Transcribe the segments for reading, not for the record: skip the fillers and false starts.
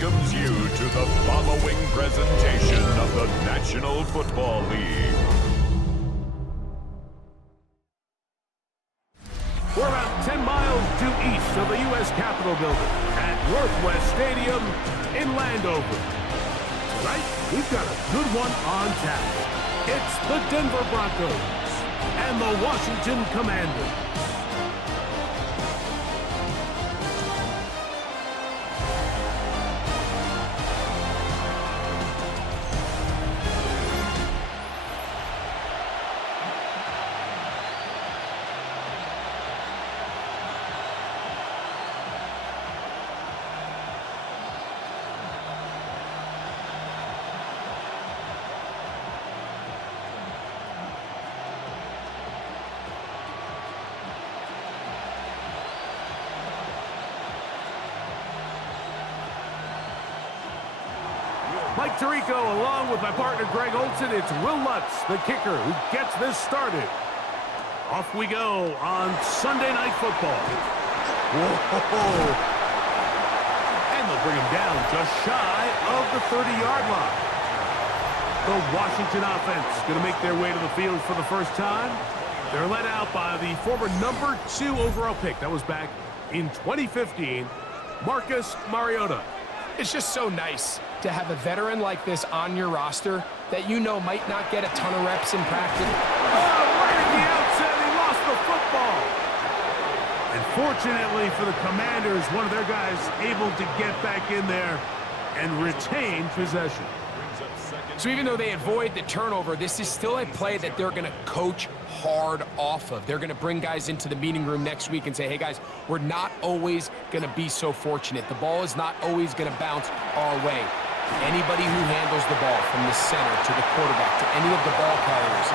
welcomes you to the following presentation of the National Football League. We're about 10 miles due east of the U.S. Capitol building at Northwest Stadium in Landover. Tonight, we've got a good one on tap. It's the Denver Broncos and the Washington Commanders. Mike Tirico, along with my partner Greg Olson, it's Will Lutz, the kicker, who gets this started. Off we go on Sunday Night Football. Whoa! And they'll bring him down just shy of the 30-yard line. The Washington offense going to make their way to the field for the first time. They're led out by the former number 2 overall pick. That was back in 2015, Marcus Mariota. It's just so nice to have a veteran like this on your roster that you know might not get a ton of reps in practice. Oh, right at the outset, he lost the football. And fortunately for the Commanders, one of their guys able to get back in there and retain possession. So even though they avoid the turnover, this is still a play that they're going to coach hard off of. They're going to bring guys into the meeting room next week and say, hey guys, we're not always going to be so fortunate. The ball is not always going to bounce our way. Anybody who handles the ball from the center to the quarterback to any of the ball carriers,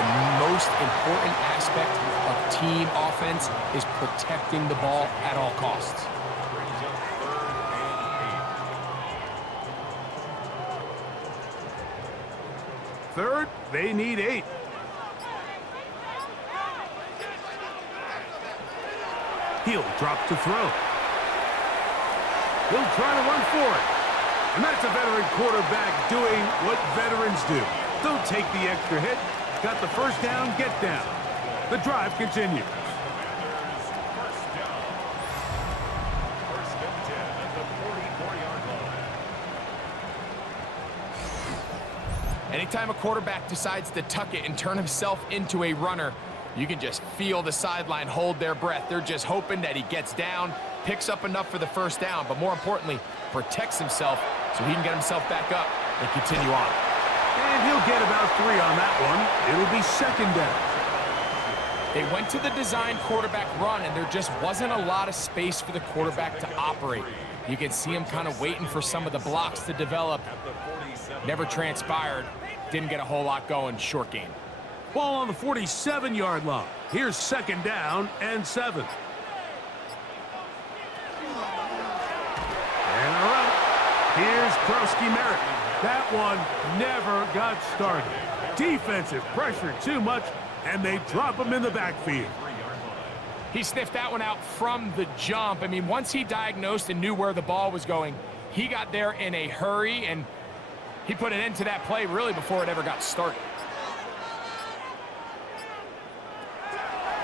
the most important aspect of team offense is protecting the ball at all costs. Third, they need 8. He'll drop to throw. He'll try to run for it. And that's a veteran quarterback doing what veterans do. Don't take the extra hit. Got the first down, get down. The drive continues. First and 10 at the 44-yard line. Anytime a quarterback decides to tuck it and turn himself into a runner, you can just feel the sideline hold their breath. They're just hoping that he gets down, picks up enough for the first down, but more importantly, protects himself so he can get himself back up and continue on. And he'll get about 3 on that one. It'll be second down. They went to the design quarterback run, and there just wasn't a lot of space for the quarterback to operate. You can see him kind of waiting for some of the blocks to develop. Never transpired. Didn't get a whole lot going. Short game. Ball on the 47-yard line. Here's second down and 7. And all right, here's Krowski Merritt. That one never got started. Defensive pressure too much, and they drop him in the backfield. He sniffed that one out from the jump. I mean, once he diagnosed and knew where the ball was going, he got there in a hurry, and he put an end to that play really before it ever got started.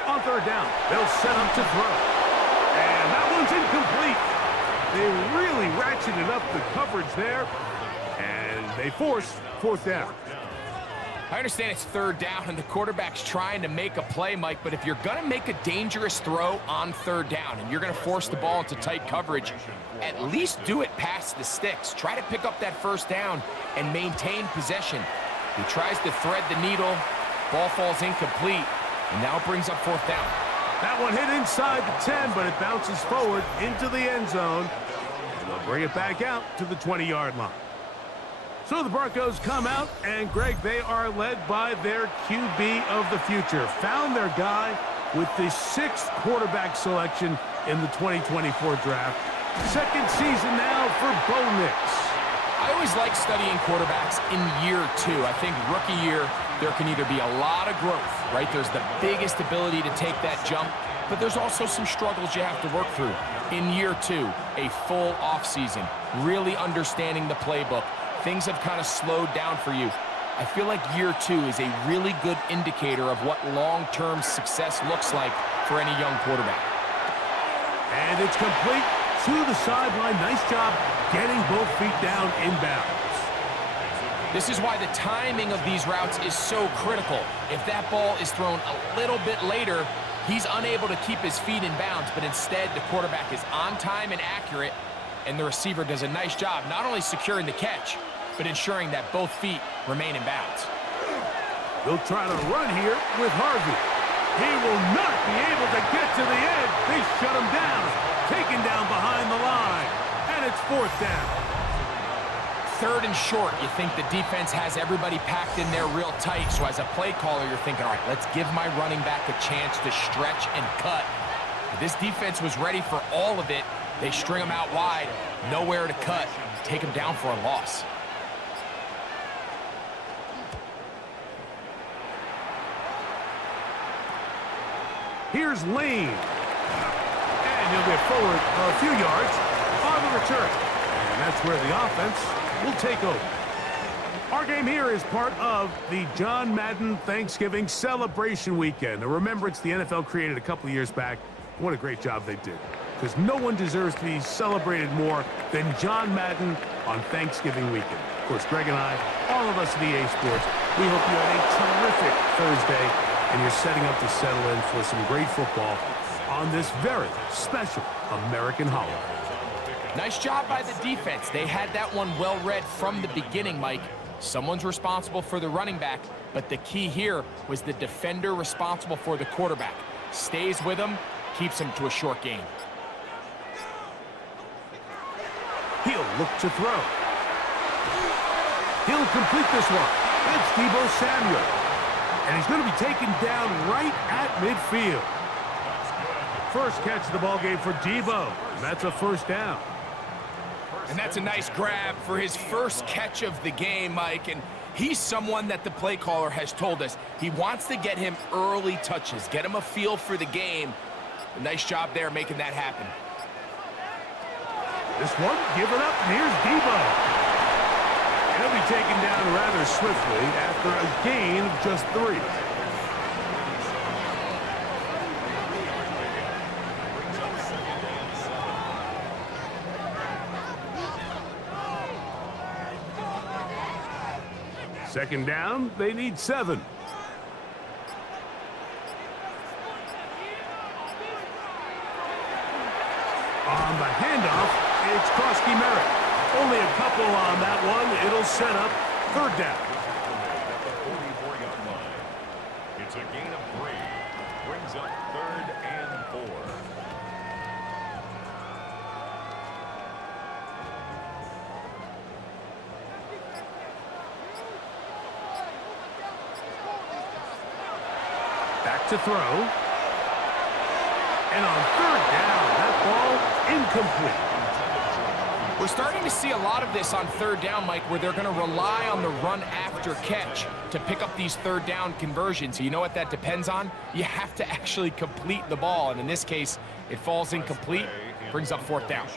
On third down, they'll set up to throw. And that one's incomplete. They really ratcheted up the coverage there, and they force fourth down. I understand it's third down and the quarterback's trying to make a play, Mike, but if you're going to make a dangerous throw on third down and you're going to force the ball into tight coverage, at least do it past the sticks. Try to pick up that first down and maintain possession. He tries to thread the needle, ball falls incomplete, and now brings up fourth down. That one hit inside the 10, but it bounces forward into the end zone, and they'll bring it back out to the 20-yard line. So the Broncos come out, and Greg, they are led by their QB of the future. Found their guy with the 6th quarterback selection in the 2024 draft. Second season now for Bo Nix. I always like studying quarterbacks in year 2. I think rookie year, there can either be a lot of growth, right? There's the biggest ability to take that jump, but there's also some struggles you have to work through. In year 2, a full offseason, really understanding the playbook. Things have kind of slowed down for you. I feel like year 2 is a really good indicator of what long-term success looks like for any young quarterback. And it's complete to the sideline. Nice job getting both feet down inbounds. This is why the timing of these routes is so critical. If that ball is thrown a little bit later, he's unable to keep his feet in bounds, but instead the quarterback is on time and accurate, and the receiver does a nice job not only securing the catch, but ensuring that both feet remain in bounds. They'll try to run here with Harvey. He will not be able to get to the edge. They shut him down. Taken down behind the line. And it's 4th down. 3rd and short. You think the defense has everybody packed in there real tight. So as a play caller, you're thinking, all right, let's give my running back a chance to stretch and cut. This defense was ready for all of it. They string him out wide. Nowhere to cut. Take him down for a loss. Here's Lane. And he'll get forward a few yards on the return. And that's where the offense will take over. Our game here is part of the John Madden Thanksgiving celebration weekend. Now remember, it's the NFL created a couple of years back. What a great job they did. Because no one deserves to be celebrated more than John Madden on Thanksgiving weekend. Of course, Greg and I, all of us at EA Sports, we hope you had a terrific Thursday and you're setting up to settle in for some great football on this very special American holiday. Nice job by the defense. They had that one well read from the beginning, Mike. Someone's responsible for the running back, but the key here was the defender responsible for the quarterback. Stays with him, keeps him to a short gain. He'll look to throw. He'll complete this one. That's Deebo Samuel. And he's going to be taken down right at midfield. First catch of the ball game for Deebo. And that's a 1st down. And that's a nice grab for his first catch of the game, Mike. And he's someone that the play caller has told us he wants to get him early touches, get him a feel for the game. A nice job there making that happen. This one given up, and here's Deebo. He'll be taken down rather swiftly after a gain of just 3. Second down, they need 7. On the handoff, it's Koski Merritt. Only a couple on that one. It'll set up 3rd down. It's a gain of 3. Brings up 3rd and 4. Back to throw. And on 3rd down, that ball incomplete. We're starting to see a lot of this on 3rd down, Mike, where they're going to rely on the run after catch to pick up these 3rd down conversions. You know what that depends on? You have to actually complete the ball, and in this case, it falls incomplete, brings up 4th down.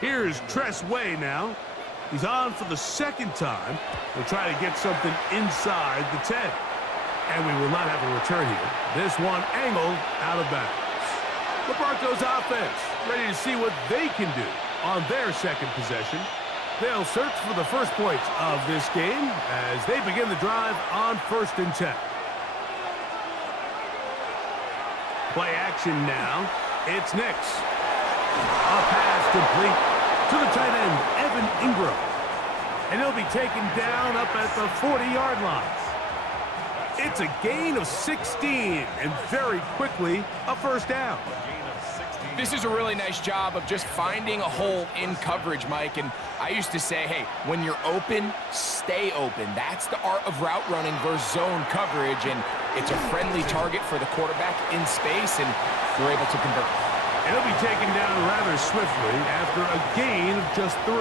Here's Tress Way now. He's on for the 2nd time. He'll try to get something inside the 10. And we will not have a return here. This one angled out of bounds. The Broncos offense ready to see what they can do on their 2nd possession. They'll search for the first points of this game as they begin the drive on 1st and 10. Play action now. It's Nix. A pass complete to the tight end, Evan Ingram. And he'll be taken down up at the 40-yard line. It's a gain of 16, and very quickly, a 1st down. This is a really nice job of just finding a hole in coverage, Mike. And I used to say, hey, when you're open, stay open. That's the art of route running versus zone coverage. And it's a friendly target for the quarterback in space, and they're able to convert. And he'll be taken down rather swiftly after a gain of just 3.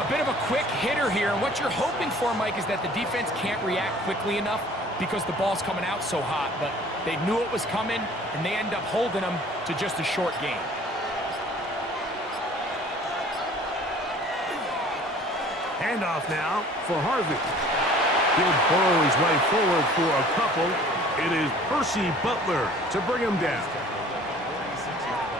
A bit of a quick hitter here. And what you're hoping for, Mike, is that the defense can't react quickly enough because the ball's coming out so hot, but they knew it was coming, and they end up holding them to just a short gain. Handoff now for Harvey. He'll burrow his way forward for a couple. It is Percy Butler to bring him down.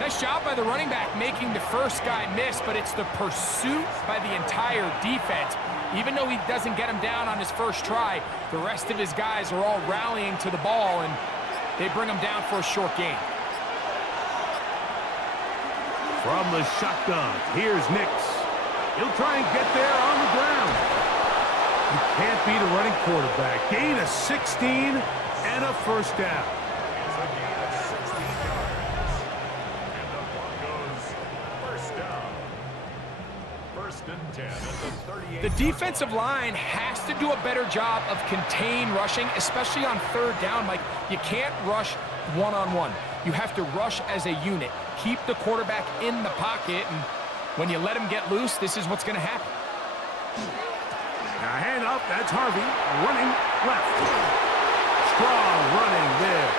Nice job by the running back making the first guy miss, but it's the pursuit by the entire defense. Even though he doesn't get him down on his first try, the rest of his guys are all rallying to the ball, and they bring him down for a short gain. From the shotgun, here's Nix. He'll try and get there on the ground. You can't beat a running quarterback. Gain of 16 and a first down. The defensive line has to do a better job of contain rushing, especially on third down. Like, you can't rush one-on-one. You have to rush as a unit. Keep the quarterback in the pocket, and when you let him get loose, this is what's going to happen. Now hand up, that's Harvey, running left. Strong running there,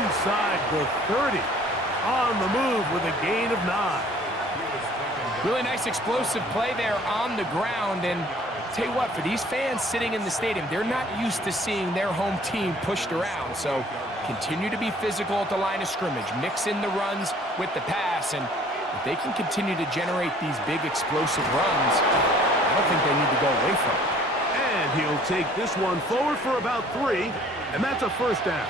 inside the 30. On the move with a gain of 9. Really nice explosive play there on the ground, and tell you what, for these fans sitting in the stadium, they're not used to seeing their home team pushed around, so continue to be physical at the line of scrimmage, mix in the runs with the pass, and if they can continue to generate these big explosive runs, I don't think they need to go away from it. And he'll take this one forward for about 3, and that's a first down.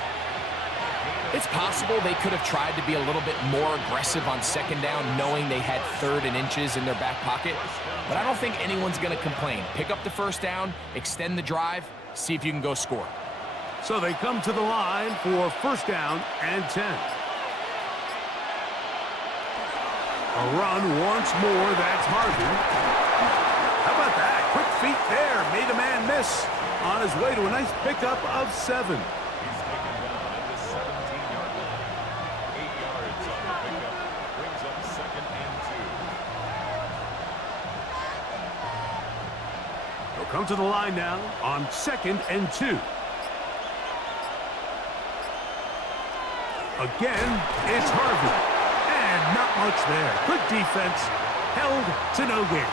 It's possible they could have tried to be a little bit more aggressive on second down, knowing they had 3rd and inches in their back pocket, but I don't think anyone's going to complain. Pick up the first down, extend the drive, see if you can go score. So they come to the line for first down and 10. A run once more, that's Harvey. How about that? Quick feet there, made a man miss on his way to a nice pickup of 7. He's taken down at the 17-yard line. 8 yards on the pickup. Brings up 2nd and 2. They'll come to the line now on 2nd and 2. Again, it's Harvey. And not much there. Good defense. Held to no gain.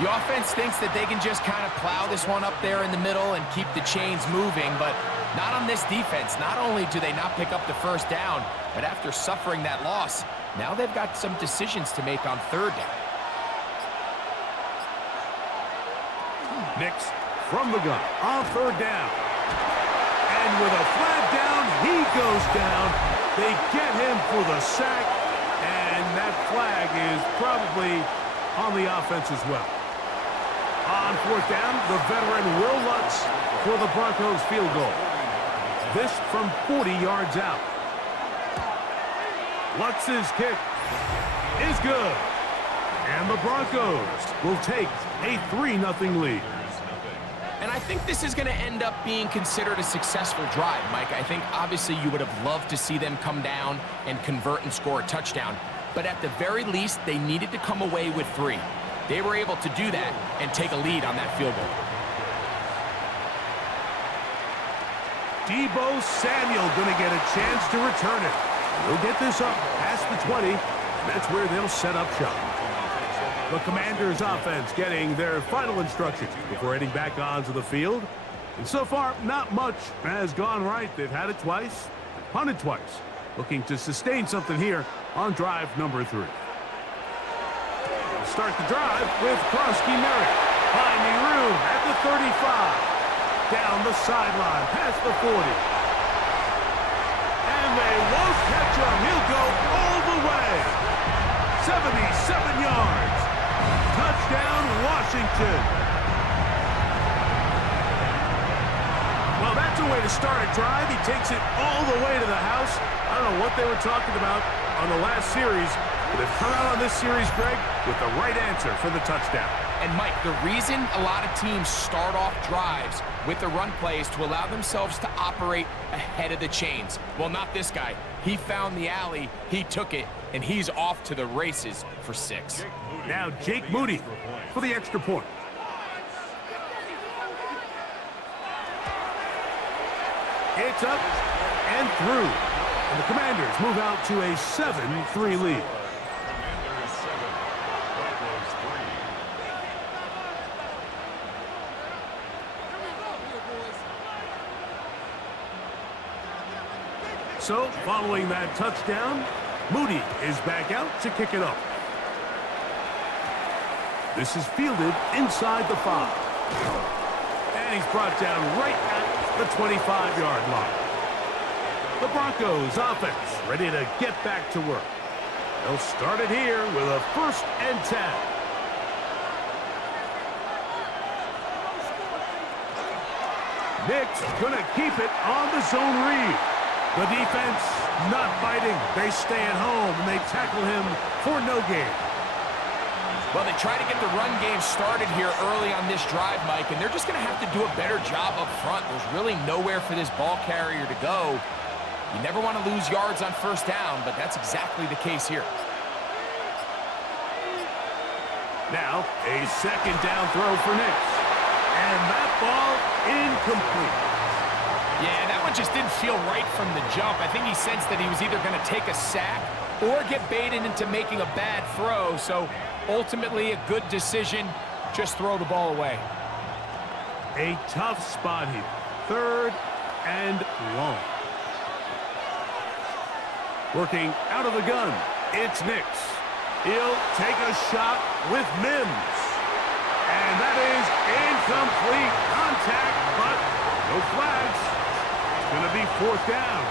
The offense thinks that they can just kind of plow this one up there in the middle and keep the chains moving, but not on this defense. Not only do they not pick up the first down, but after suffering that loss, now they've got some decisions to make on third down. Nix from the gun on third down. And with a flag down, he goes down. They get him for the sack, and that flag is probably on the offense as well. On fourth down, the veteran Will Lutz for the Broncos field goal. This from 40 yards out. Lutz's kick is good. And the Broncos will take a 3-0 lead. And I think this is going to end up being considered a successful drive, Mike. I think obviously you would have loved to see them come down and convert and score a touchdown. But at the very least, they needed to come away with 3. They were able to do that and take a lead on that field goal. Deebo Samuel going to get a chance to return it. He'll get this up past the 20, and that's where they'll set up shop. The Commanders' offense getting their final instructions before heading back onto the field. And so far, not much has gone right. They've had it twice, punted twice. Looking to sustain something here on drive number 3. Start the drive with Krosky Merritt. Finding room at the 35. Down the sideline, past the 40. And they won't catch him. He'll go all the way. 77 yards. Touchdown, Washington. Well, that's a way to start a drive. He takes it all the way to the house. I don't know what they were talking about on the last series, but they've come out on this series, Greg, with the right answer for the touchdown. And, Mike, the reason a lot of teams start off drives with the run play is to allow themselves to operate ahead of the chains. Well, not this guy. He found the alley, he took it, and he's off to the races for 6. Now Jake Moody for the extra point. It's up and through. And the Commanders move out to a 7-3 lead. Commanders 7, Broncos 3. So, following that touchdown, Moody is back out to kick it off. This is fielded inside the 5. And he's brought down right at the 25-yard line. The Broncos offense ready to get back to work. They'll start it here with a 1st and 10. Nick's gonna keep it on the zone read. The defense not biting. They stay at home and they tackle him for no gain. Well, they try to get the run game started here early on this drive, Mike, and they're just going to have to do a better job up front. There's really nowhere for this ball carrier to go. You never want to lose yards on 1st down, but that's exactly the case here. Now, a 2nd down throw for Nick. And that ball incomplete. Yeah, that one just didn't feel right from the jump. I think he sensed that he was either going to take a sack or get baited into making a bad throw. So ultimately a good decision. Just throw the ball away. A tough spot here. 3rd and long. Working out of the gun, it's Nix. He'll take a shot with Mims. And that is incomplete. Contact, but no flags. It's going to be 4th down.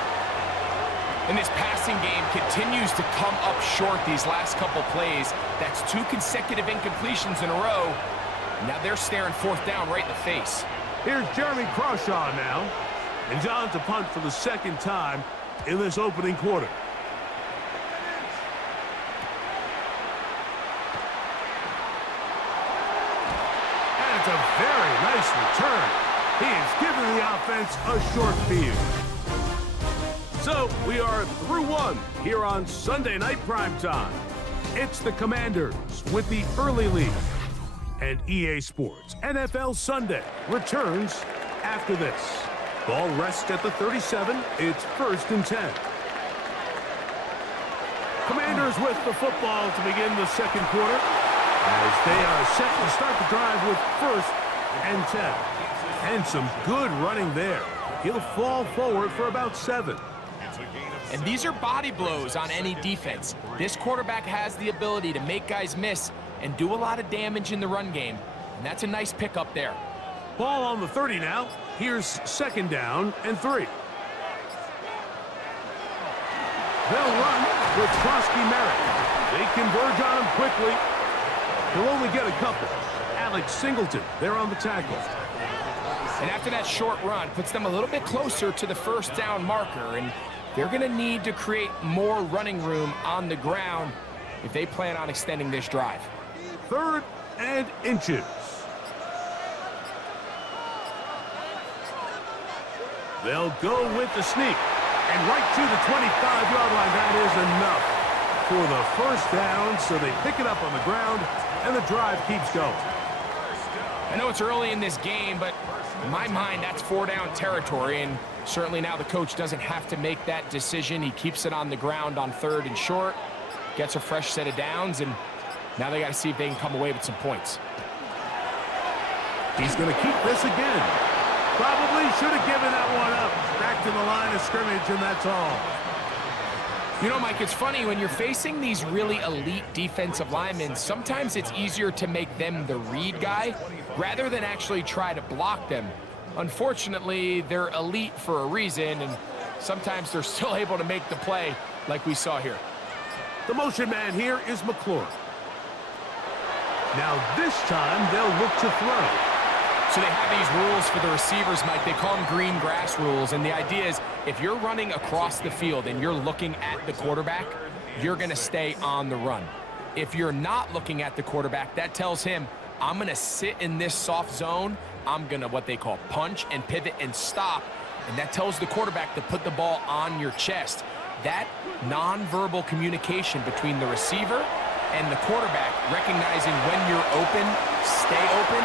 And this passing game continues to come up short these last couple plays. That's 2 consecutive incompletions in a row. Now they're staring 4th down right in the face. Here's Jeremy Crawshaw now. And John to punt for the 2nd time in this opening quarter. And it's a very nice return. He is giving the offense a short field. So, we are through one here on Sunday Night Primetime. It's the Commanders with the early lead. And EA Sports NFL Sunday returns after this. Ball rests at the 37. It's 1st and 10. Commanders with the football to begin the 2nd quarter as they are set to start the drive with 1st and 10. And some good running there. He'll fall forward for about 7. And these are body blows on any defense. This quarterback has the ability to make guys miss and do a lot of damage in the run game. And that's a nice pickup there. Ball on the 30 now. Here's 2nd down and 3. They'll run with Krosky Merritt. They converge on him quickly. He'll only get a couple. Alex Singleton, they're on the tackle. And after that short run, puts them a little bit closer to the 1st down marker. And they're going to need to create more running room on the ground if they plan on extending this drive. 3rd and inches. They'll go with the sneak. And right to the 25-yard line. That is enough for the 1st down. So they pick it up on the ground, and the drive keeps going. I know it's early in this game, but in my mind, that's 4-down territory. And certainly now the coach doesn't have to make that decision. He keeps it on the ground on 3rd and short, gets a fresh set of downs, and now they got to see if they can come away with some points. He's going to keep this again. Probably should have given that one up. Back to the line of scrimmage, and that's all. You know, Mike, it's funny, when you're facing these really elite defensive linemen, sometimes it's easier to make them the read guy rather than actually try to block them. Unfortunately, they're elite for a reason, and sometimes they're still able to make the play like we saw here. The motion man here is McClure. Now this time they'll look to throw. So they have these rules for the receivers, Mike. They call them green grass rules, and the idea is if you're running across the field and you're looking at the quarterback, you're going to stay on the run. If you're not looking at the quarterback, that tells him, I'm going to sit in this soft zone. I'm going to what they call punch and pivot and stop, and that tells the quarterback to put the ball on your chest. That nonverbal communication between the receiver and the quarterback, recognizing when you're open, stay open,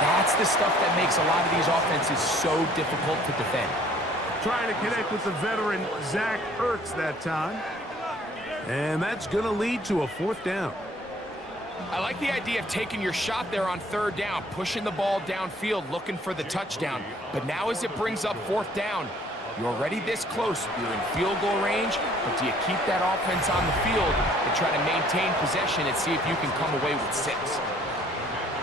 that's the stuff that makes a lot of these offenses so difficult to defend. trying to connect with the veteran Zach Ertz that time. And that's going to lead to a 4th down. I like the idea of taking your shot there on 3rd down, pushing the ball downfield, looking for the touchdown. But now as it brings up 4th down, you're already this close. You're in field goal range, but do you keep that offense on the field and try to maintain possession and see if you can come away with 6?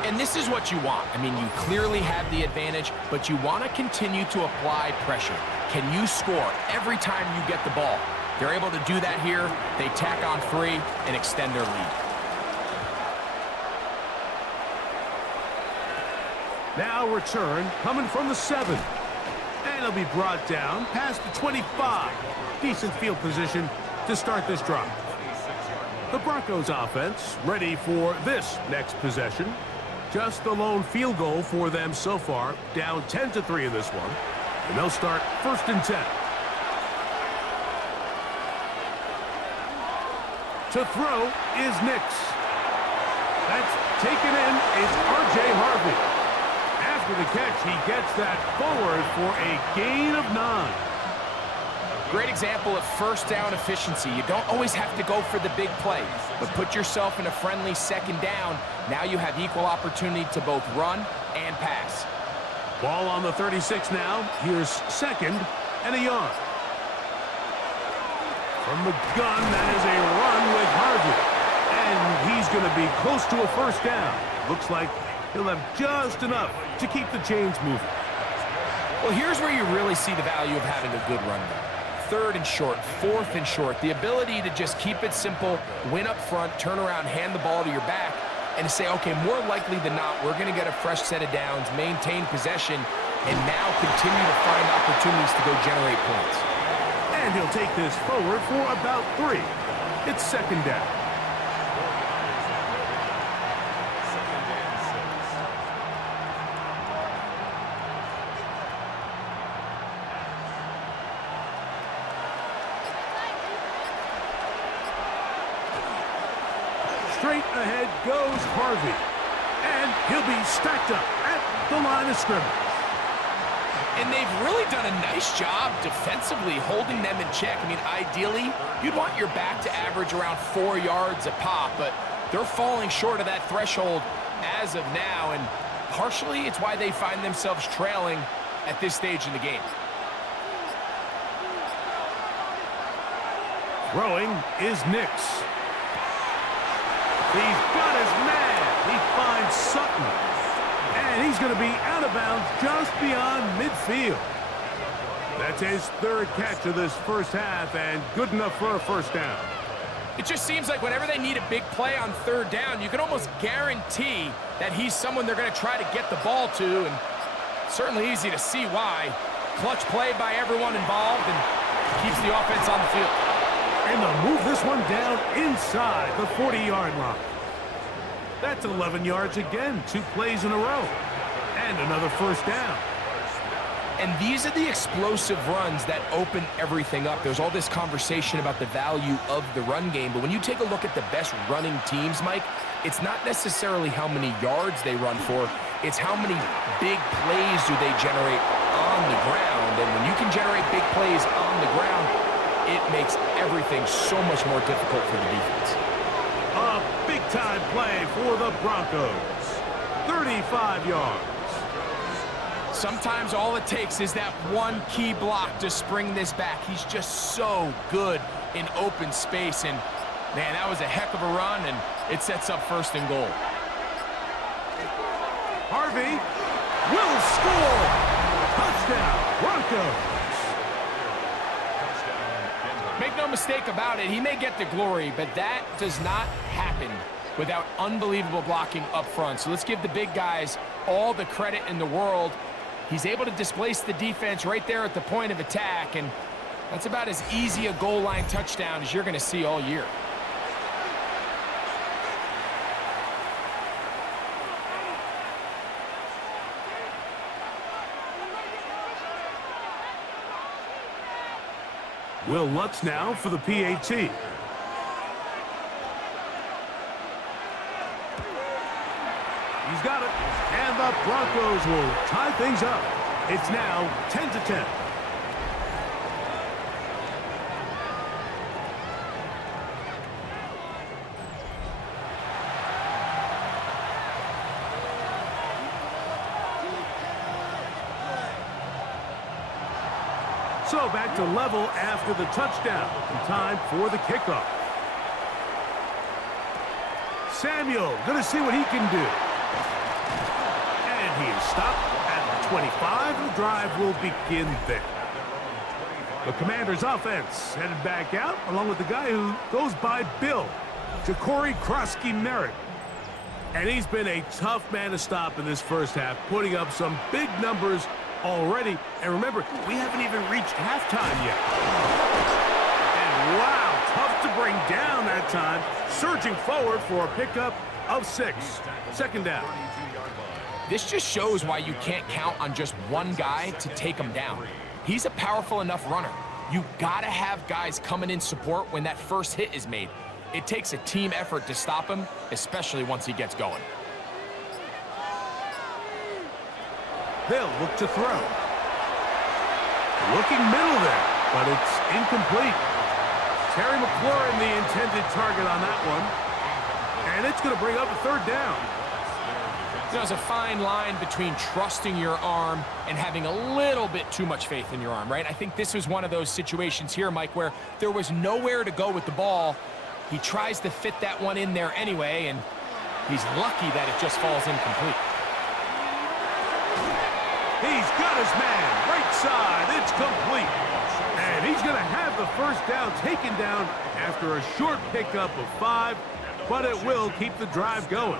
And this is what you want. I mean, you clearly have the advantage, but you want to continue to apply pressure. Can you score every time you get the ball? They're able to do that here. They tack on 3 and extend their lead. Now return coming from the 7. And it'll be brought down past the 25. Decent field position to start this drive. The Broncos offense ready for this next possession. Just the lone field goal for them so far. Down 10-3 in this one. And they'll start 1st and 10. To throw is Nix. That's taken in. It's R.J. Harvey. After the catch, he gets that forward for a gain of 9. Great example of 1st down efficiency. You don't always have to go for the big play, but put yourself in a friendly 2nd down. Now you have equal opportunity to both run and pass. Ball on the 36 now. Here's 2nd and a yard. From the gun, that is a run with Harvey. And he's going to be close to a 1st down. Looks like he'll have just enough to keep the chains moving. Well, here's where you really see the value of having a good run game. 3rd and short, 4th and short. The ability to just keep it simple, win up front, turn around, hand the ball to your back, and say, okay, more likely than not, we're going to get a fresh set of downs, maintain possession, and now continue to find opportunities to go generate points. And he'll take this forward for about 3. It's 2nd down. Straight ahead goes Harvey. And he'll be stacked up at the line of scrimmage. And they've really done a nice job defensively holding them in check. I mean, ideally, you'd want your back to average around 4 yards a pop, but they're falling short of that threshold as of now, and partially it's why they find themselves trailing at this stage in the game. Throwing is Nix. He's got his man. He finds Sutton. And he's going to be out of bounds just beyond midfield. That's his 3rd catch of this 1st half, and good enough for a 1st down. It just seems like whenever they need a big play on 3rd down, you can almost guarantee that he's someone they're going to try to get the ball to, and certainly easy to see why. Clutch play by everyone involved and keeps the offense on the field. And they'll move this one down inside the 40-yard line. That's 11 yards again, 2 plays in a row. And another 1st down. And these are the explosive runs that open everything up. There's all this conversation about the value of the run game, but when you take a look at the best running teams, Mike, it's not necessarily how many yards they run for, it's how many big plays do they generate on the ground. And when you can generate big plays on the ground, it makes everything so much more difficult for the defense. A big-time play for the Broncos. 35 yards. Sometimes all it takes is that one key block to spring this back. He's just so good in open space, and man, that was a heck of a run, and it sets up 1st and goal. Harvey will score. Touchdown, Broncos. Make no mistake about it, he may get the glory, but that does not happen without unbelievable blocking up front. So let's give the big guys all the credit in the world. He's able to displace the defense right there at the point of attack, and that's about as easy a goal line touchdown as you're going to see all year. Will Lutz now for the PAT. He's got it. And the Broncos will tie things up. It's now 10-10. go back to level after the touchdown. In time for the kickoff. Samuel going to see what he can do. And he is stopped at the 25. The drive will begin there. The Commanders' offense headed back out, along with the guy who goes by Bill, Ja'Cory Krosky-Merritt. And he's been a tough man to stop in this first half, putting up some big numbers already. And remember, we haven't even reached halftime yet. And wow, tough to bring down that time. Surging forward for a pickup of 6. Second down. This just shows why you can't count on just one guy to take him down. He's a powerful enough runner. You gotta have guys coming in support when that first hit is made. It takes a team effort to stop him, especially once he gets going. They'll look to throw. Looking middle there, but it's incomplete. Terry McLaurin, the intended target on that one. And it's going to bring up a third down. There's a fine line between trusting your arm and having a little bit too much faith in your arm, right? I think this was one of those situations here, Mike, where there was nowhere to go with the ball. He tries to fit that one in there anyway, and he's lucky that it just falls incomplete. He's got his man, right side, it's complete. And he's going to have the first down taken down after a short pickup of 5, but it will keep the drive going.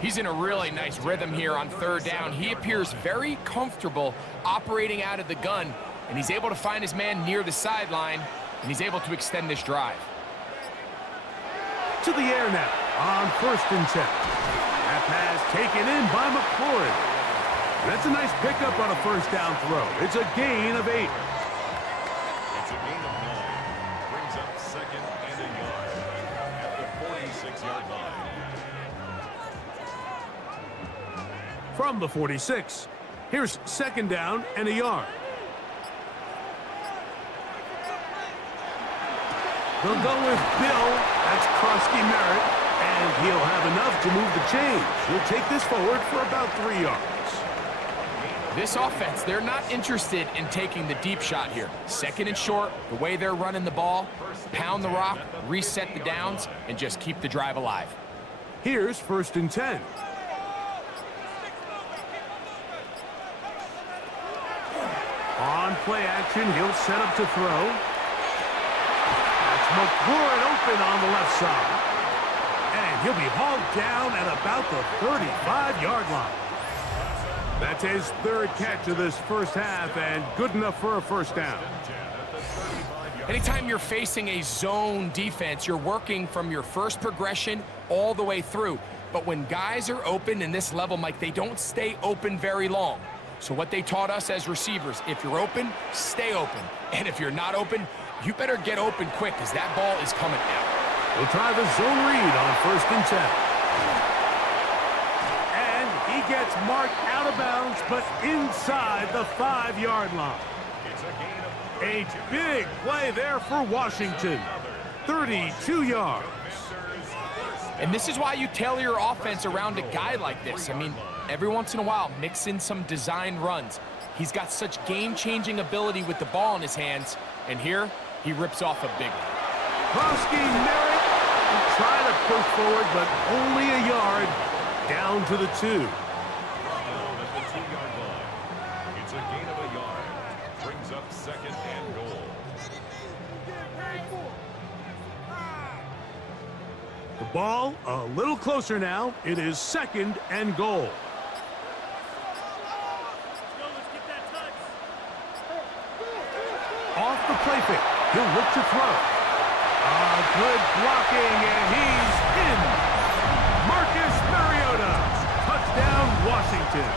He's in a really nice rhythm here on third down. He appears very comfortable operating out of the gun, and he's able to find his man near the sideline, and he's able to extend this drive. To the air now on 1st and 10. That pass taken in by McLaurin. That's a nice pickup on a first down throw. It's a gain of 8. It's a gain of 9. Brings up 2nd and a yard at the 46-yard line. From the 46, here's 2nd down and a yard. They'll go with Bill. That's Krosky-Merritt, and he'll have enough to move the chains. He'll take this forward for about 3 yards. This offense, they're not interested in taking the deep shot here. 2nd and short, the way they're running the ball, pound the rock, reset the downs, and just keep the drive alive. Here's 1st and 10. On play action, he'll set up to throw. That's McLaurin open on the left side. And he'll be hauled down at about the 35-yard line. That's his 3rd catch of this first half, and good enough for a first down. Anytime you're facing a zone defense, you're working from your first progression all the way through. But when guys are open in this level, Mike, they don't stay open very long. So what they taught us as receivers, if you're open, stay open. And if you're not open, you better get open quick, because that ball is coming out. We'll try the zone read on 1st and 10. And he gets marked out of bounds, but inside the 5-yard line. A big play there for Washington. 32 yards. And this is why you tailor your offense around a guy like this. I mean, every once in a while, mix in some design runs. He's got such game-changing ability with the ball in his hands, and here, he rips off a big one. Krosky-Merritt try to push forward, but only a yard down to the 2. At the 2-yard line. It's a gain of a yard. Brings up 2nd and goal. The ball a little closer now. It is 2nd and goal. Off the play fake. He'll look to throw. Good blocking, and he's in. Marcus Mariota. Touchdown, Washington.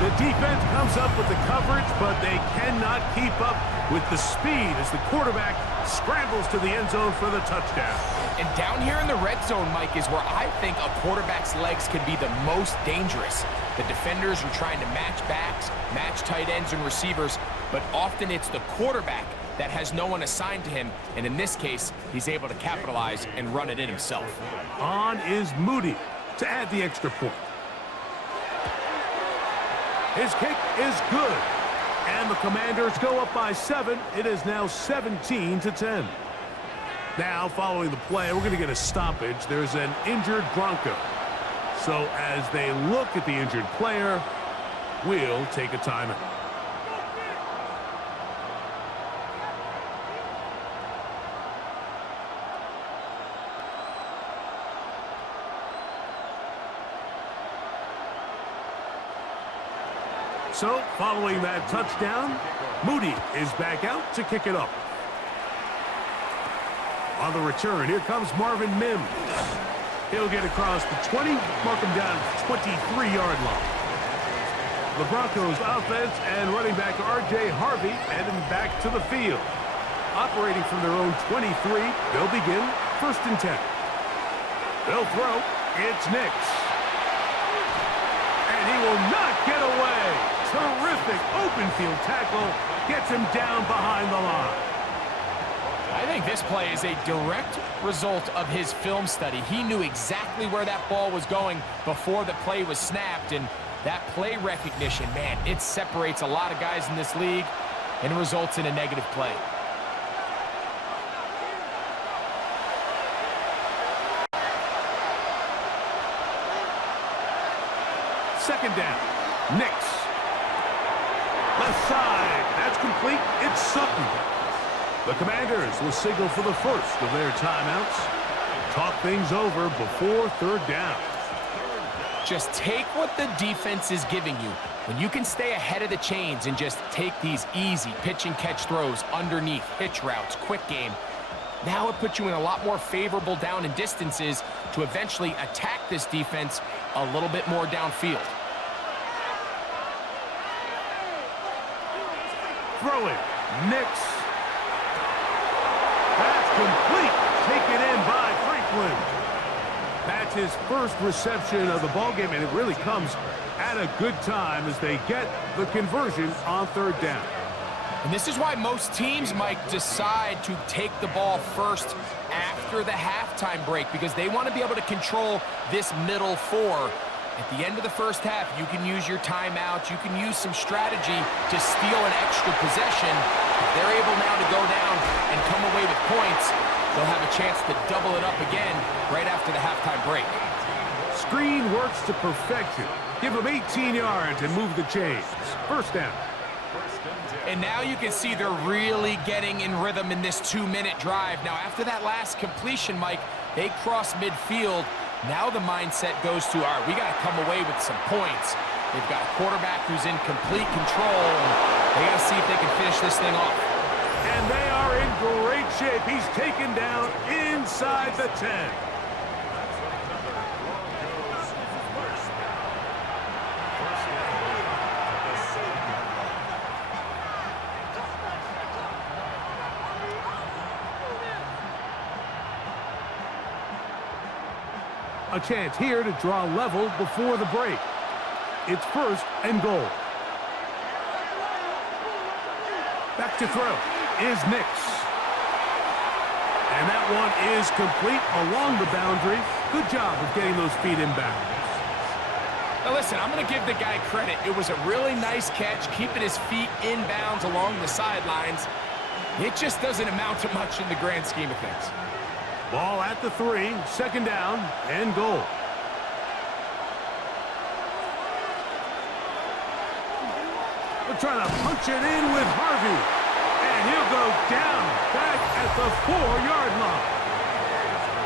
The defense comes up with the coverage, but they cannot keep up with the speed as the quarterback scrambles to the end zone for the touchdown. And down here in the red zone, Mike, is where I think a quarterback's legs can be the most dangerous. The defenders are trying to match backs, match tight ends and receivers, but often it's the quarterback that has no one assigned to him, and in this case, he's able to capitalize and run it in himself. On is Moody to add the extra point. His kick is good. And the Commanders go up by 7. It is now 17-10. Now, following the play, we're going to get a stoppage. There's an injured Bronco. So as they look at the injured player, we'll take a timeout. So, following that touchdown, Moody is back out to kick it up. On the return, here comes Marvin Mims. He'll get across the 20, mark him down at the 23-yard line. The Broncos offense and running back R.J. Harvey heading back to the field. Operating from their own 23, they'll begin 1st and 10. They'll throw. It's Nix. And he will not get away. Terrific open field tackle. Gets him down behind the line. I think this play is a direct result of his film study. He knew exactly where that ball was going before the play was snapped, and that play recognition, man, it separates a lot of guys in this league and results in a negative play. Second down. Nix. Left side. That's complete. It's Sutton. The Commanders will signal for the first of their timeouts. Talk things over before 3rd down. Just take what the defense is giving you. When you can stay ahead of the chains and just take these easy pitch and catch throws underneath, hitch routes, quick game, now it puts you in a lot more favorable down and distances to eventually attack this defense a little bit more downfield. Throw it. Nix. That's complete. Taken in by Franklin. That's his first reception of the ballgame, and it really comes at a good time as they get the conversion on 3rd down. And this is why most teams might decide to take the ball first after the halftime break, because they want to be able to control this middle 4. At the end of the first half, you can use your timeout. You can use some strategy to steal an extra possession. If they're able now to go down and come away with points, they'll have a chance to double it up again right after the halftime break. Screen works to perfection. Give them 18 yards and move the chains. 1st down. And now you can see they're really getting in rhythm in this 2-minute drive. Now, after that last completion, Mike, they cross midfield. Now the mindset goes to, all right, we got to come away with some points. They've got a quarterback who's in complete control, and they got to see if they can finish this thing off. And they are in great shape. He's taken down inside the 10. A chance here to draw level before the break. It's 1st and goal. Back to throw is Nix. And that one is complete along the boundary. Good job of getting those feet inbound. Now listen, I'm going to give the guy credit. It was a really nice catch, keeping his feet inbounds along the sidelines. It just doesn't amount to much in the grand scheme of things. Ball at the 3, 2nd down, and goal. They're trying to punch it in with Harvey. And he'll go down back at the 4-yard line.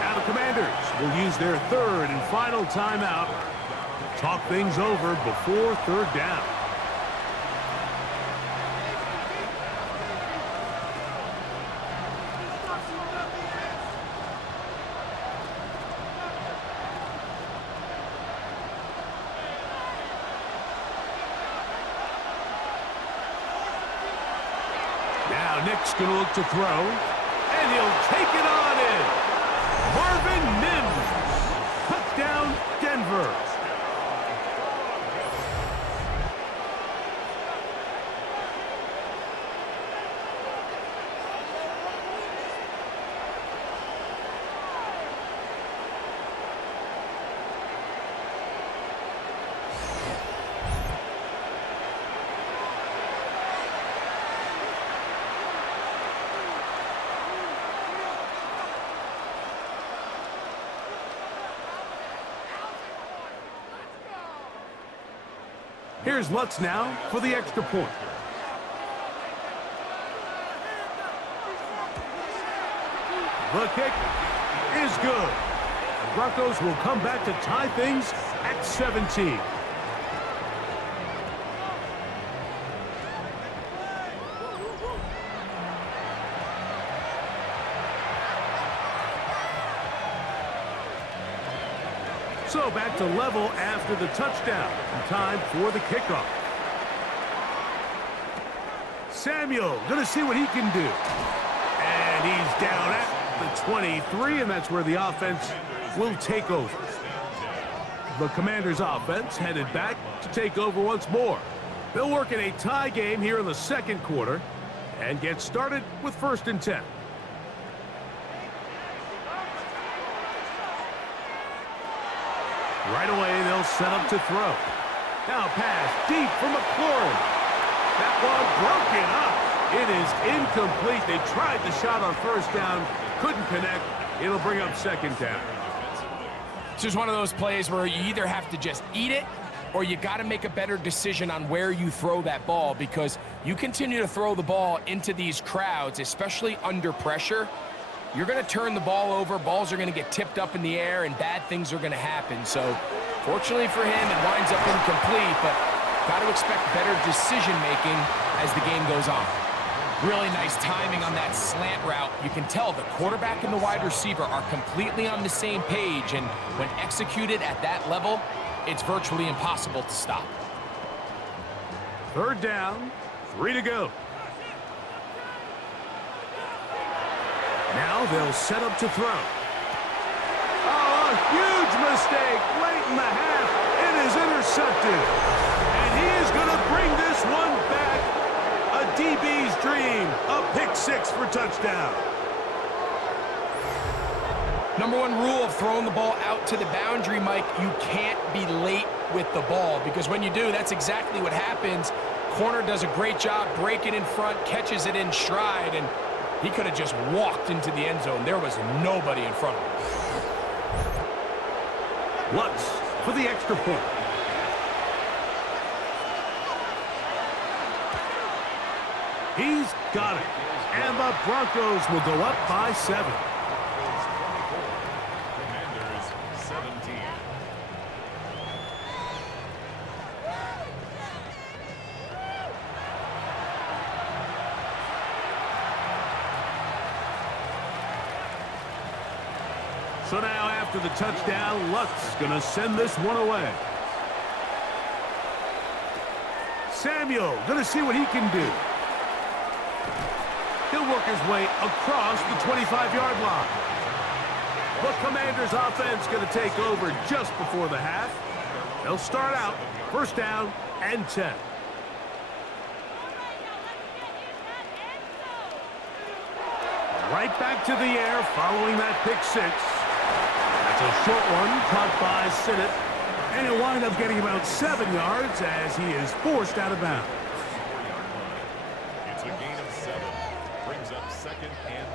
Now the Commanders will use their 3rd and final timeout. Talk things over before 3rd down. Now Nick's going to look to throw, and he'll take it on in. Marvin Mims. Touchdown, Denver. Here's Lutz now for the extra point. The kick is good. The Broncos will come back to tie things at 17. So back to level after the touchdown. And time for the kickoff. Samuel going to see what he can do. And he's down at the 23, and that's where the offense will take over. The Commanders' offense headed back to take over once more. They'll work in a tie game here in the second quarter and get started with 1st and 10. Right away, they'll set up to throw. Now pass deep from McLaurin. That one broken up. It is incomplete. They tried the shot on 1st down, couldn't connect. It'll bring up 2nd down. This is one of those plays where you either have to just eat it or you got to make a better decision on where you throw that ball, because you continue to throw the ball into these crowds, especially under pressure, you're going to turn the ball over, balls are going to get tipped up in the air, and bad things are going to happen. So, fortunately for him, it winds up incomplete, but got to expect better decision-making as the game goes on. Really nice timing on that slant route. You can tell the quarterback and the wide receiver are completely on the same page, and when executed at that level, it's virtually impossible to stop. 3rd down, 3 to go. Now they'll set up to throw. Oh, a huge mistake late in the half. It is intercepted. And he is going to bring this one back. A DB's dream. A pick 6 for touchdown. Number 1 rule of throwing the ball out to the boundary, Mike, you can't be late with the ball, because when you do, that's exactly what happens. Corner does a great job breaking in front, catches it in stride, and he could have just walked into the end zone. There was nobody in front of him. Lutz for the extra point. He's got it. And the Broncos will go up by 7. Commanders 17. So now after the touchdown, Lutz going to send this one away. Samuel going to see what he can do. He'll work his way across the 25-yard line. The Commanders' offense going to take over just before the half. They'll start out 1st down and 10. Right back to the air following that pick 6. That's a short one caught by Sinnott, and he'll wind up getting about 7 yards as he is forced out of bounds. It's a gain of 7. Brings up 2nd and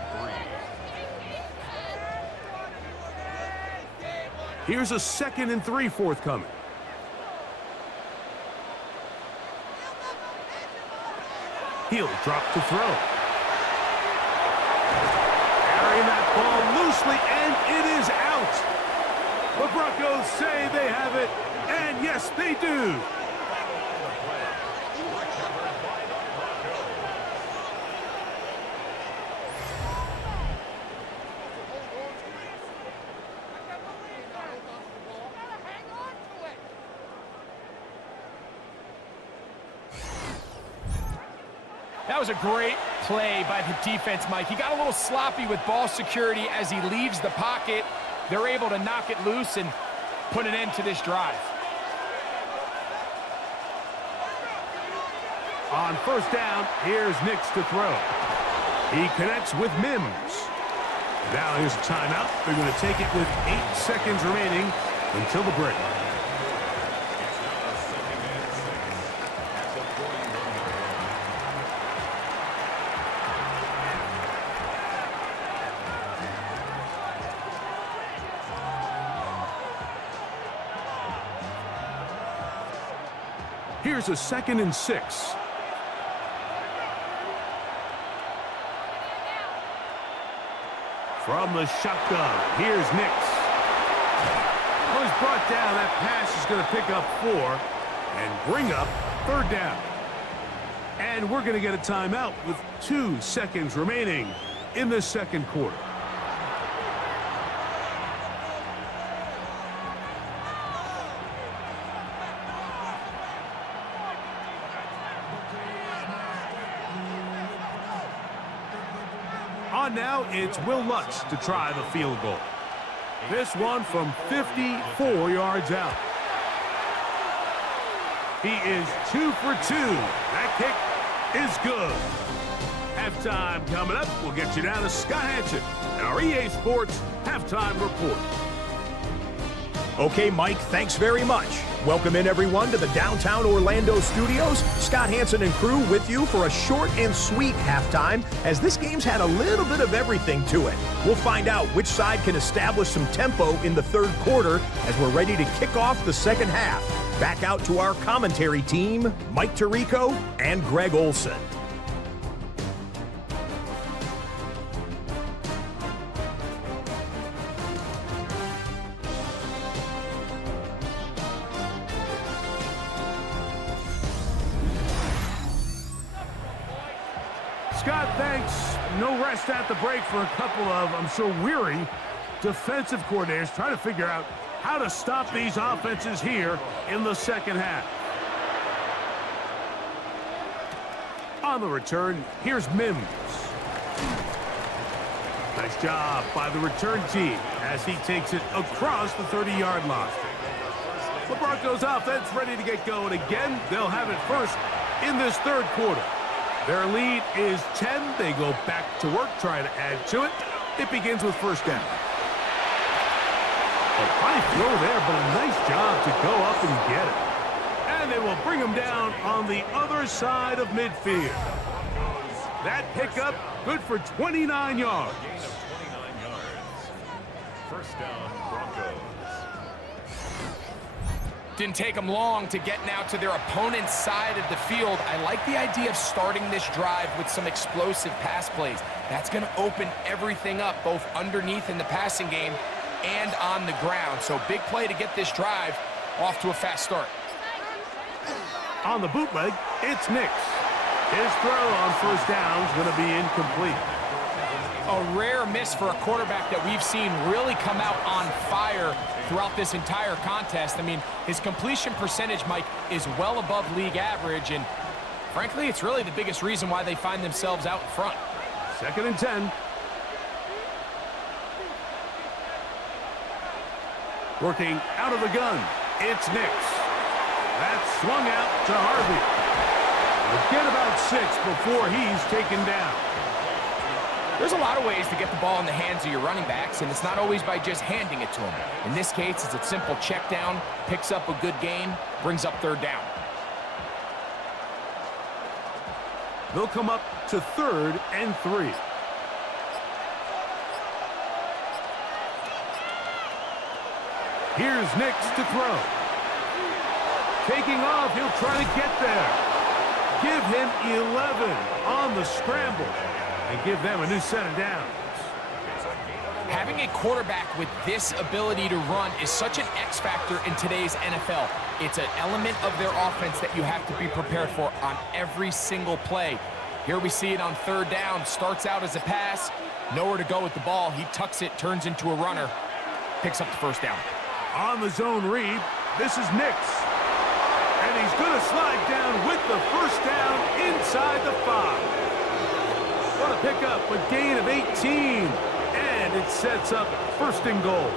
3. Here's a 2nd and 3 forthcoming. He'll drop to throw. Carrying that ball loosely, and it is out. The Broncos say they have it, and yes, they do. That was a great play by the defense, Mike. He got a little sloppy with ball security as he leaves the pocket. They're able to knock it loose and put an end to this drive. On 1st down, here's Nix to throw. He connects with Mims. Now here's a timeout. They're going to take it with 8 seconds remaining until the break. Here's a 2nd and 6. From the shotgun, here's Nix. Oh, he's brought down. That pass is going to pick up 4 and bring up 3rd down. And we're going to get a timeout with 2 seconds remaining in the 2nd quarter. On now, it's Will Lutz to try the field goal. This one from 54 yards out. He is 2 for 2. That kick is good. Halftime coming up. We'll get you down to Scott Hansen, our EA Sports Halftime Report. Okay, Mike, thanks very much. Welcome in, everyone, to the downtown Orlando studios. Scott Hansen and crew with you for a short and sweet halftime, as this game's had a little bit of everything to it. We'll find out which side can establish some tempo in the 3rd quarter as we're ready to kick off the 2nd half. Back out to our commentary team, Mike Tirico and Greg Olson. Scott, thanks. No rest at the break for a couple of, I'm sure, weary defensive coordinators trying to figure out how to stop these offenses here in the 2nd half. On the return, here's Mims. Nice job by the return team as he takes it across the 30-yard line. The Broncos offense ready to get going again. They'll have it first in this 3rd quarter. Their lead is 10. They go back to work, trying to add to it. It begins with 1st down. A high throw there, but a nice job to go up and get it. And they will bring him down on the other side of midfield. That pickup, good for 29 yards. Gain of 29 yards. 1st down, Broncos. Didn't take them long to get now to their opponent's side of the field. I like the idea of starting this drive with some explosive pass plays. That's going to open everything up, both underneath in the passing game and on the ground. So big play to get this drive off to a fast start. On the bootleg, it's Nix. His throw on 1st down is going to be incomplete. A rare miss for a quarterback that we've seen really come out on fire throughout this entire contest. I mean, his completion percentage, Mike, is well above league average, and frankly, it's really the biggest reason why they find themselves out in front. 2nd and 10. Working out of the gun, it's Nix. That's swung out to Harvey. We'll get about 6 before he's taken down. There's a lot of ways to get the ball in the hands of your running backs, and it's not always by just handing it to them. In this case, it's a simple check down, picks up a good gain, brings up 3rd down. They'll come up to 3rd and 3. Here's Nix to throw. Taking off, he'll try to get there. Give him 11 on the scramble and give them a new set of downs. Having a quarterback with this ability to run is such an X factor in today's NFL. It's an element of their offense that you have to be prepared for on every single play. Here we see it on 3rd down. Starts out as a pass, nowhere to go with the ball. He tucks it, turns into a runner, picks up the 1st down. On the zone read, this is Nix. And he's going to slide down with the 1st down inside the 5. What a pickup, a gain of 18. And it sets up 1st and goal.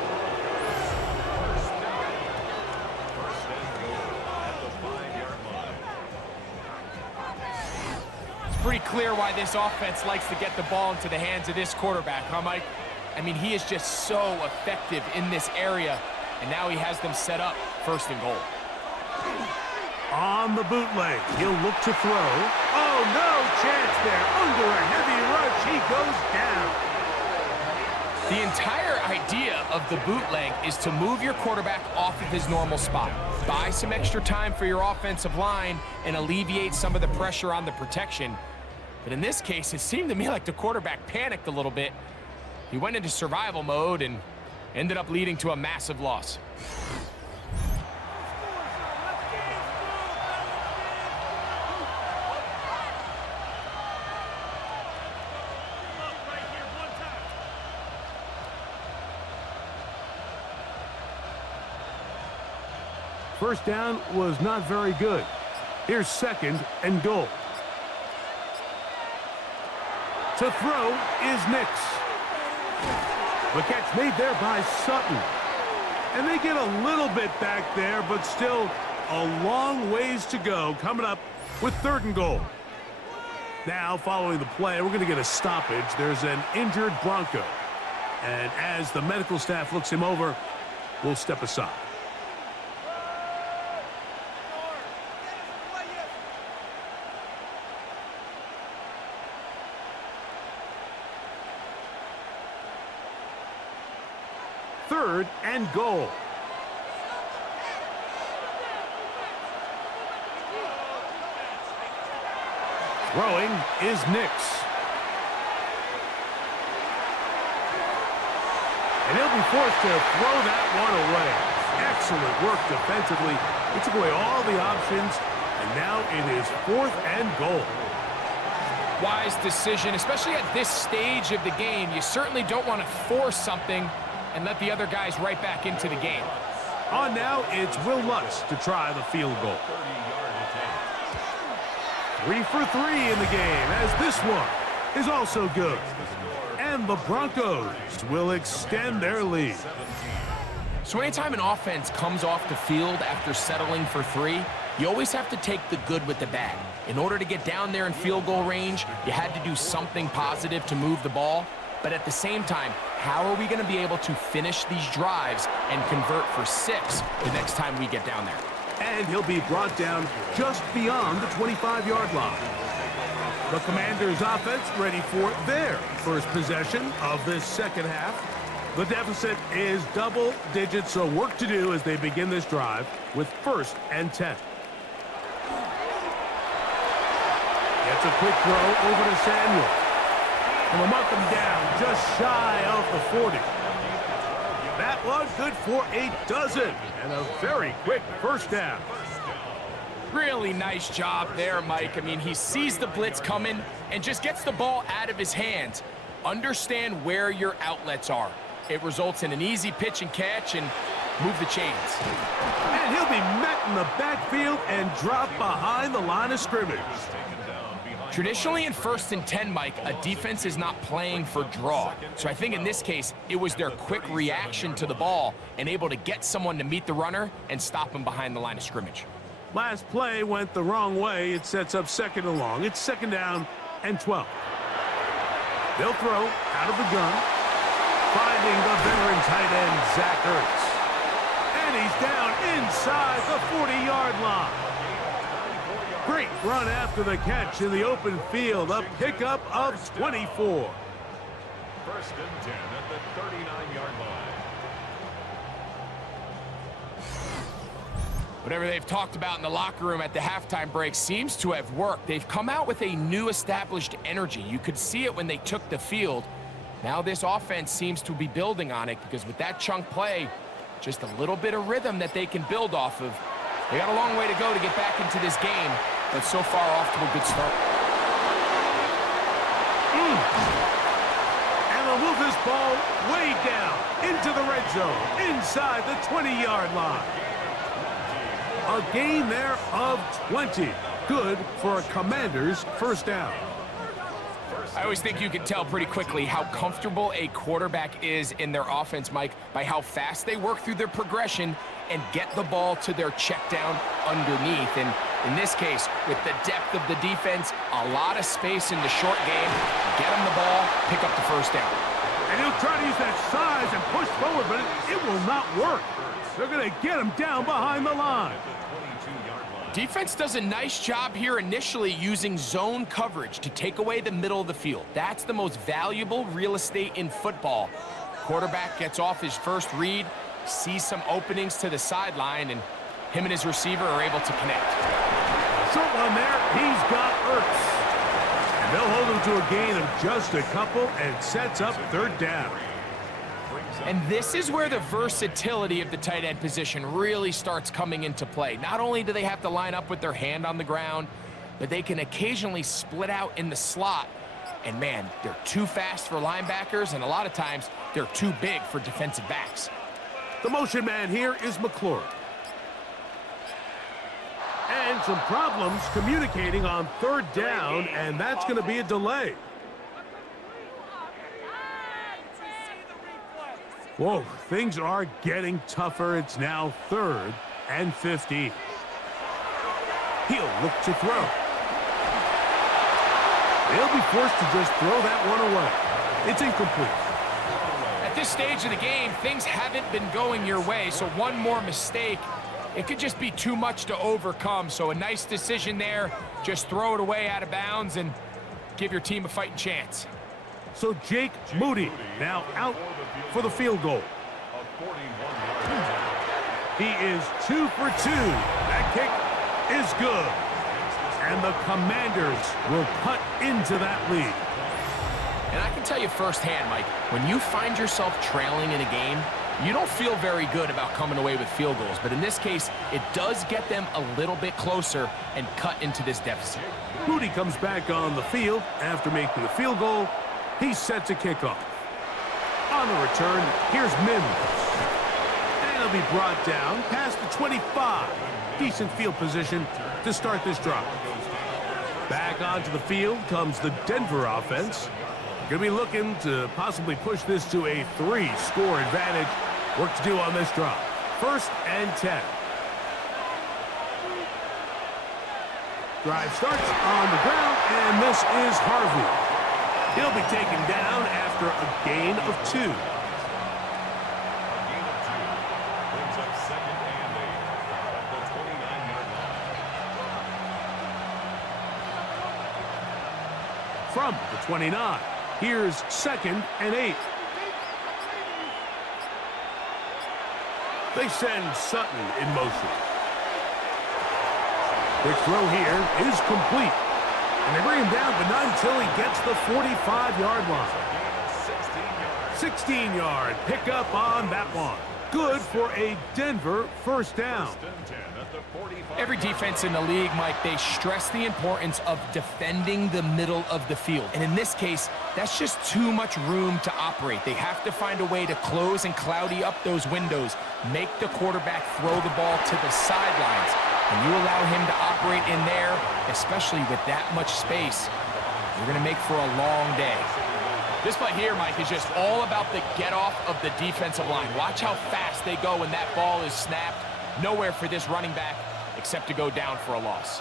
It's pretty clear why this offense likes to get the ball into the hands of this quarterback, huh, Mike? I mean, he is just so effective in this area, and now he has them set up 1st and goal. On the bootleg, he'll look to throw. Oh, no chance there. Under a heavy rush, he goes down. The entire idea of the bootleg is to move your quarterback off of his normal spot. Buy some extra time for your offensive line and alleviate some of the pressure on the protection. But in this case, it seemed to me like the quarterback panicked a little bit. He went into survival mode and ended up leading to a massive loss. First down was not very good. Here's 2nd and goal. To throw is Nix. The catch made there by Sutton. And they get a little bit back there, but still a long ways to go coming up with 3rd and goal. Now, following the play, we're going to get a stoppage. There's an injured Bronco. And as the medical staff looks him over, we'll step aside. Third and goal. Throwing is Nix. And he'll be forced to throw that one away. Excellent work defensively. He took away all the options, and now it is 4th and goal. Wise decision, especially at this stage of the game. You certainly don't want to force something and let the other guys right back into the game. On now, it's Will Lutz to try the field goal. 3 for 3 in the game, as this one is also good. And the Broncos will extend their lead. So anytime an offense comes off the field after settling for 3, you always have to take the good with the bad. In order to get down there in field goal range, you had to do something positive to move the ball. But at the same time, how are we going to be able to finish these drives and convert for 6 the next time we get down there? And he'll be brought down just beyond the 25-yard line. The Commanders' offense ready for their first possession of this second half. The deficit is double digits, so work to do as they begin this drive with 1st and 10. Gets a quick throw over to Samuel. And we'll mark him down just shy of the 40. That one good for a dozen and a very quick first down. Really nice job there, Mike. I mean, he sees the blitz coming and just gets the ball out of his hands. Understand where your outlets are. It results in an easy pitch and catch and move the chains. And he'll be met in the backfield and dropped behind the line of scrimmage. Traditionally in 1st and 10, Mike, a defense is not playing for draw. So I think in this case, it was their quick reaction to the ball and able to get someone to meet the runner and stop him behind the line of scrimmage. Last play went the wrong way. It sets up 2nd and long. It's 2nd down and 12. They'll throw out of the gun, finding the veteran tight end, Zach Ertz. And he's down inside the 40-yard line. Great run after the catch in the open field. A pickup of 24. 1st and 10 at the 39-yard line. Whatever they've talked about in the locker room at the halftime break seems to have worked. They've come out with a new established energy. You could see it when they took the field. Now this offense seems to be building on it because with that chunk play, just a little bit of rhythm that they can build off of. They got a long way to go to get back into this game, but so far off to a good start. And they'll move this ball way down into the red zone, inside the 20-yard line. A gain there of 20. Good for a Commander's first down. I always think you can tell pretty quickly how comfortable a quarterback is in their offense, Mike, by how fast they work through their progression and get the ball to their check down underneath. And in this case, with the depth of the defense, a lot of space in the short game, get him the ball, pick up the first down. And he'll try to use that size and push forward, but it will not work. They're going to get him down behind the line. Defense does a nice job here initially using zone coverage to take away the middle of the field. That's the most valuable real estate in football. quarterback gets off his first read, sees some openings to the sideline, and him and his receiver are able to connect. Short one there. He's got Ertz. And they'll hold him to a gain of just a couple and sets up third down. And this is where the versatility of the tight end position really starts coming into play. Not only do they have to line up with their hand on the ground, but they can occasionally split out in the slot. And man, they're too fast for linebackers, and a lot of times they're too big for defensive backs. The motion man here is McLaurin. And some problems communicating on third down, and that's going to be a delay. Whoa, things are getting tougher. It's now 3rd and 15. He'll look to throw. They'll be forced to just throw that one away. It's incomplete. At this stage of the game, things haven't been going your way, so one more mistake, it could just be too much to overcome. So a nice decision there. Just throw it away out of bounds and give your team a fighting chance. So Jake Moody now out for the field goal. He is 2 for 2. That kick is good. And the Commanders will cut into that lead. And I can tell you firsthand, Mike, when you find yourself trailing in a game, you don't feel very good about coming away with field goals. But in this case, it does get them a little bit closer and cut into this deficit. Moody comes back on the field after making the field goal. He sets a kickoff. On the return, here's Mims. And he'll be brought down past the 25. Decent field position to start this drive. Back onto the field comes the Denver offense. Going to be looking to possibly push this to a 3-score advantage. Work to do on this drive. 1st and 10. Drive starts on the ground, and this is Harvey. He'll be taken down after a gain of 2. A gain of 2 brings up 2nd and 8 at the 29-yard line. From the 29, here's 2nd and 8. They send Sutton in motion. Quick throw here is complete. And they bring him down, but not until he gets the 45-yard line. 16-yard pickup on that one. Good for a Denver 1st down. Every defense in the league, Mike, they stress the importance of defending the middle of the field. And in this case, that's just too much room to operate. They have to find a way to close and cloudy up those windows, make the quarterback throw the ball to the sidelines. And you allow him to operate in there, especially with that much space, you're going to make for a long day. This play here, Mike, is just all about the get-off of the defensive line. Watch how fast they go when that ball is snapped. Nowhere for this running back except to go down for a loss.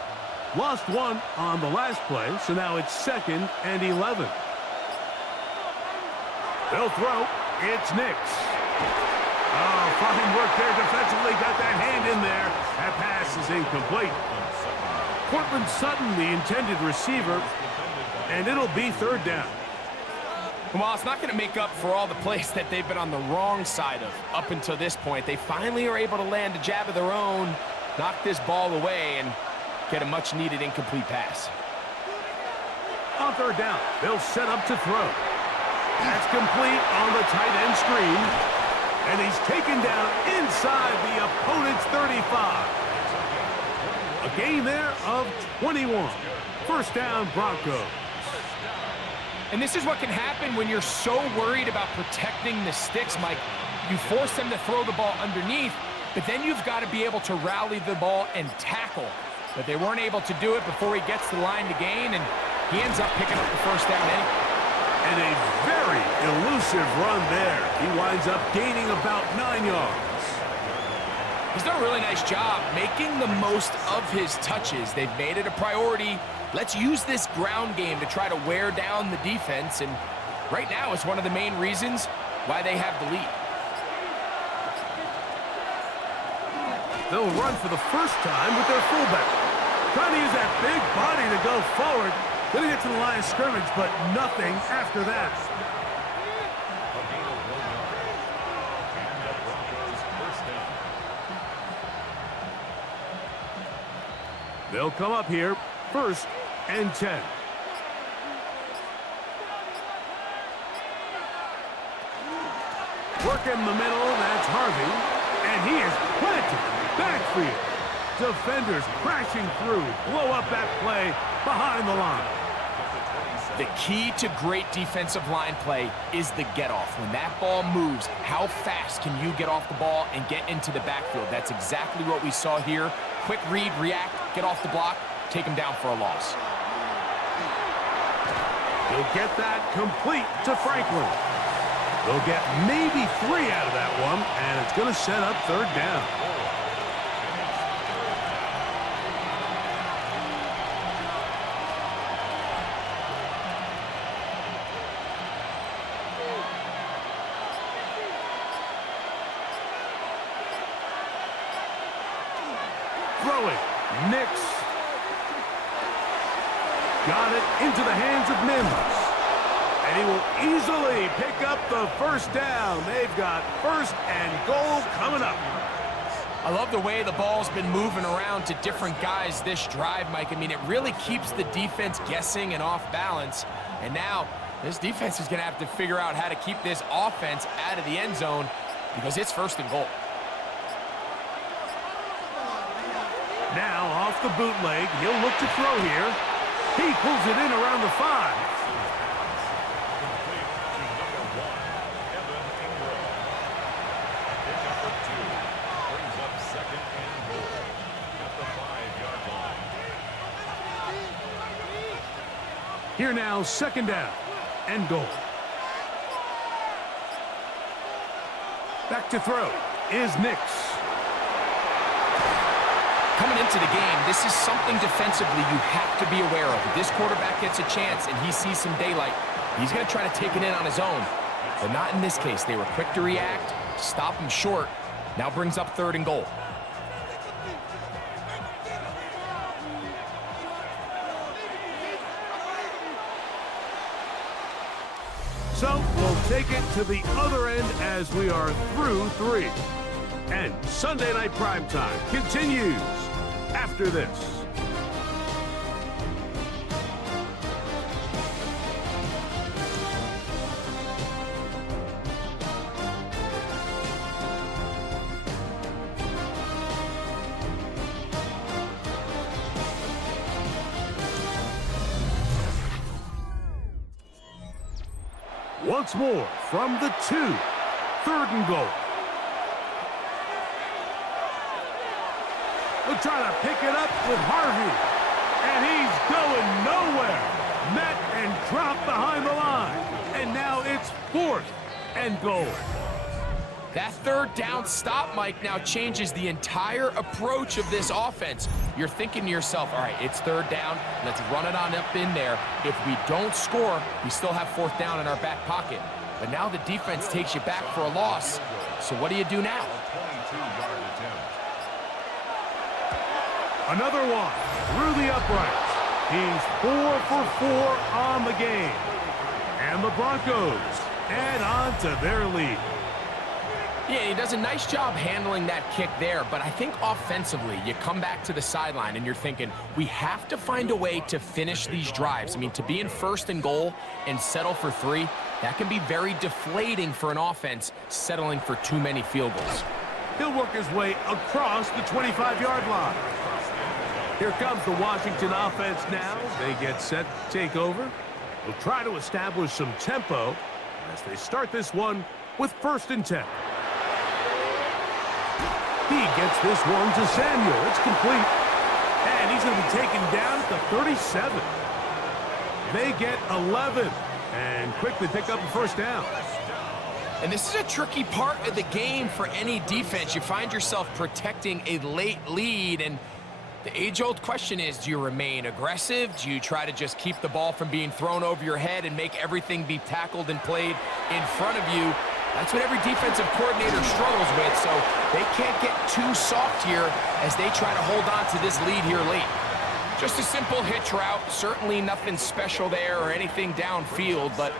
Lost one on the last play, so now it's 2nd and 11. They'll throw. It's Nix. Oh, fine work there defensively. Got that hand in there. That pass is incomplete. Cortland Sutton, the intended receiver, and it'll be 3rd down. Well, it's not going to make up for all the plays that they've been on the wrong side of up until this point. They finally are able to land a jab of their own, knock this ball away, and get a much-needed incomplete pass. On 3rd down, they'll set up to throw. That's complete on the tight end screen. And he's taken down inside the opponent's 35. A gain there of 21. 1st down, Broncos. And this is what can happen when you're so worried about protecting the sticks, Mike. You force them to throw the ball underneath, but then you've got to be able to rally the ball and tackle. But they weren't able to do it before he gets the line to gain, and he ends up picking up the 1st down anyway. And a very elusive run there. He winds up gaining about 9 yards. He's done a really nice job making the most of his touches. They've made it a priority. Let's use this ground game to try to wear down the defense, and right now it's one of the main reasons why they have the lead. They'll run for the first time with their fullback. Trying to use that big body to go forward. Gonna get to the line of scrimmage, but nothing after that. They'll come up here, 1st and 10. Work in the middle, that's Harvey. And he is planted in the backfield. Defenders crashing through, blow up that play behind the line. The key to great defensive line play is the get-off. When that ball moves, how fast can you get off the ball and get into the backfield? That's exactly what we saw here. Quick read, react, get off the block, take him down for a loss. He'll get that complete to Franklin. They'll get maybe 3 out of that one, and it's going to set up 3rd down. Throwing, Nix. Got it into the hands of Mims. And he will easily pick up the 1st down. They've got 1st and goal coming up. I love the way the ball's been moving around to different guys this drive, Mike. I mean, it really keeps the defense guessing and off balance. And now this defense is going to have to figure out how to keep this offense out of the end zone because it's 1st and goal. Now off the bootleg, he'll look to throw here. He pulls it in around the 5. Here now, 2nd down and goal. Back to throw is Nix. Coming into the game, this is something defensively you have to be aware of. If this quarterback gets a chance and he sees some daylight, he's going to try to take it in on his own. But not in this case. They were quick to react, stop him short. Now brings up 3rd and goal. So we'll take it to the other end as we are through 3. And Sunday Night Primetime continues after this. Once more from the 2, 3rd and goal. They'll try to pick it up with Harvey. And he's going nowhere. Met and dropped behind the line. And now it's 4th and goal. That 3rd down stop, Mike, now changes the entire approach of this offense. You're thinking to yourself, all right, it's 3rd down. Let's run it on up in there. If we don't score, we still have 4th down in our back pocket. But now the defense takes you back for a loss. So what do you do now? Another one through the uprights. He's 4 for 4 on the game. And the Broncos add on to their lead. Yeah, he does a nice job handling that kick there, but I think offensively, you come back to the sideline and you're thinking, we have to find a way to finish these drives. I mean, to be in 1st and goal and settle for 3, that can be very deflating for an offense settling for too many field goals. He'll work his way across the 25-yard line. Here comes the Washington offense now. They get set to take over. They'll try to establish some tempo as they start this one with 1st and 10. He gets this one to Samuel. It's complete. And he's going to be taken down at the 37. They get 11 and quickly pick up the 1st down. And this is a tricky part of the game for any defense. You find yourself protecting a late lead, and the age-old question is, do you remain aggressive? Do you try to just keep the ball from being thrown over your head and make everything be tackled and played in front of you? That's what every defensive coordinator struggles with, so they can't get too soft here as they try to hold on to this lead here late. Just a simple hitch route, certainly nothing special there or anything downfield, but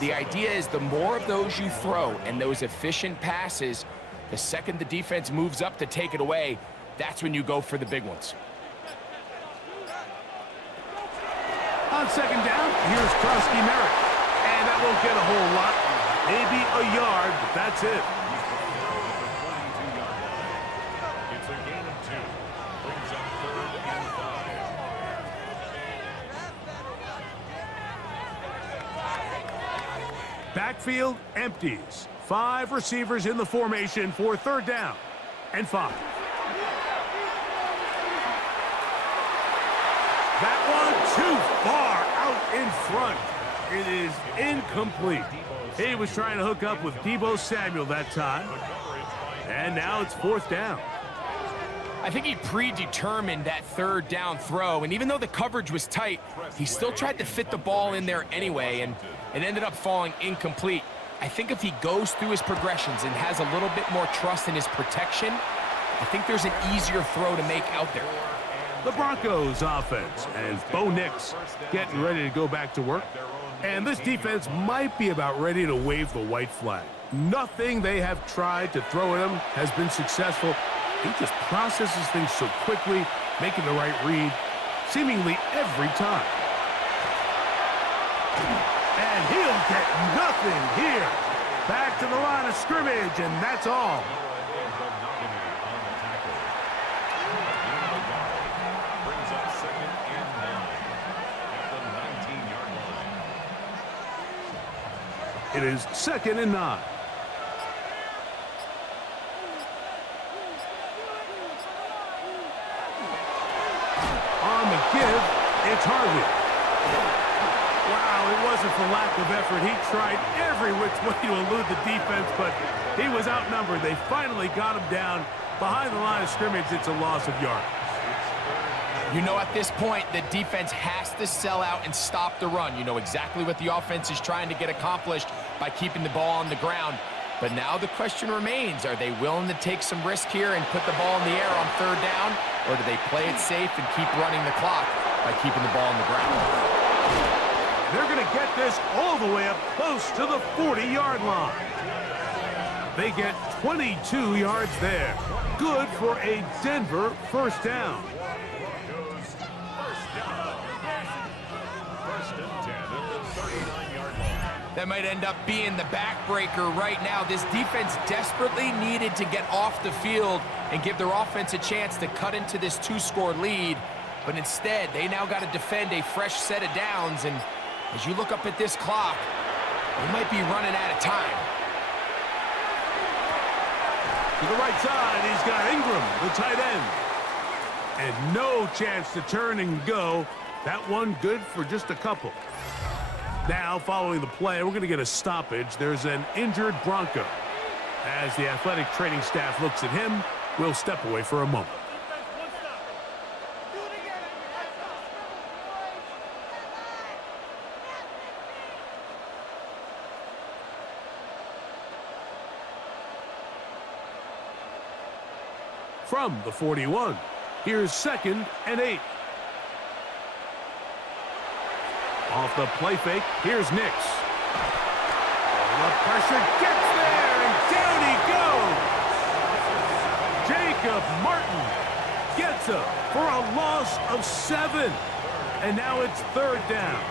the idea is the more of those you throw and those efficient passes, the second the defense moves up to take it away, that's when you go for the big ones. On second down, here's Krosky Merritt. And that won't get a whole lot. Maybe a yard, but that's it. It's a gain of 2. Brings up 3rd and 5. Backfield empties. 5 receivers in the formation for 3rd down and 5. That one too far out in front. It is incomplete. He was trying to hook up with Deebo Samuel that time. And now it's 4th down. I think he predetermined that 3rd down throw, and even though the coverage was tight, he still tried to fit the ball in there anyway, and it ended up falling incomplete. I think if he goes through his progressions and has a little bit more trust in his protection, I think there's an easier throw to make out there. The Broncos offense and Bo Nix getting ready to go back to work. And this defense might be about ready to wave the white flag. Nothing they have tried to throw at him has been successful. He just processes things so quickly, making the right read seemingly every time. And he'll get nothing here. Back to the line of scrimmage, and that's all. Brings up 2nd and 9 at the 19-yard line. It is 2nd and 9. On the give, it's Harvey. Wow, it wasn't for lack of effort. He tried every which way to elude the defense, but he was outnumbered. They finally got him down behind the line of scrimmage. It's a loss of yards. You know, at this point, the defense has to sell out and stop the run. You know exactly what the offense is trying to get accomplished by keeping the ball on the ground. But now the question remains, are they willing to take some risk here and put the ball in the air on 3rd down, or do they play it safe and keep running the clock by keeping the ball on the ground? They're going to get this all the way up close to the 40-yard line. They get 22 yards there. Good for a Denver 1st down. That might end up being the backbreaker right now. This defense desperately needed to get off the field and give their offense a chance to cut into this 2-score lead. But instead, they now got to defend a fresh set of downs. And as you look up at this clock, they might be running out of time. To the right side, he's got Ingram, the tight end. And no chance to turn and go. That one good for just a couple. Now, following the play, we're going to get a stoppage. There's an injured Bronco. As the athletic training staff looks at him, we'll step away for a moment. From the 41, here's 2nd and 8. Off the play fake, here's Nix. The pressure gets there, and down he goes. Jacob Martin gets up for a loss of 7. And now it's 3rd down.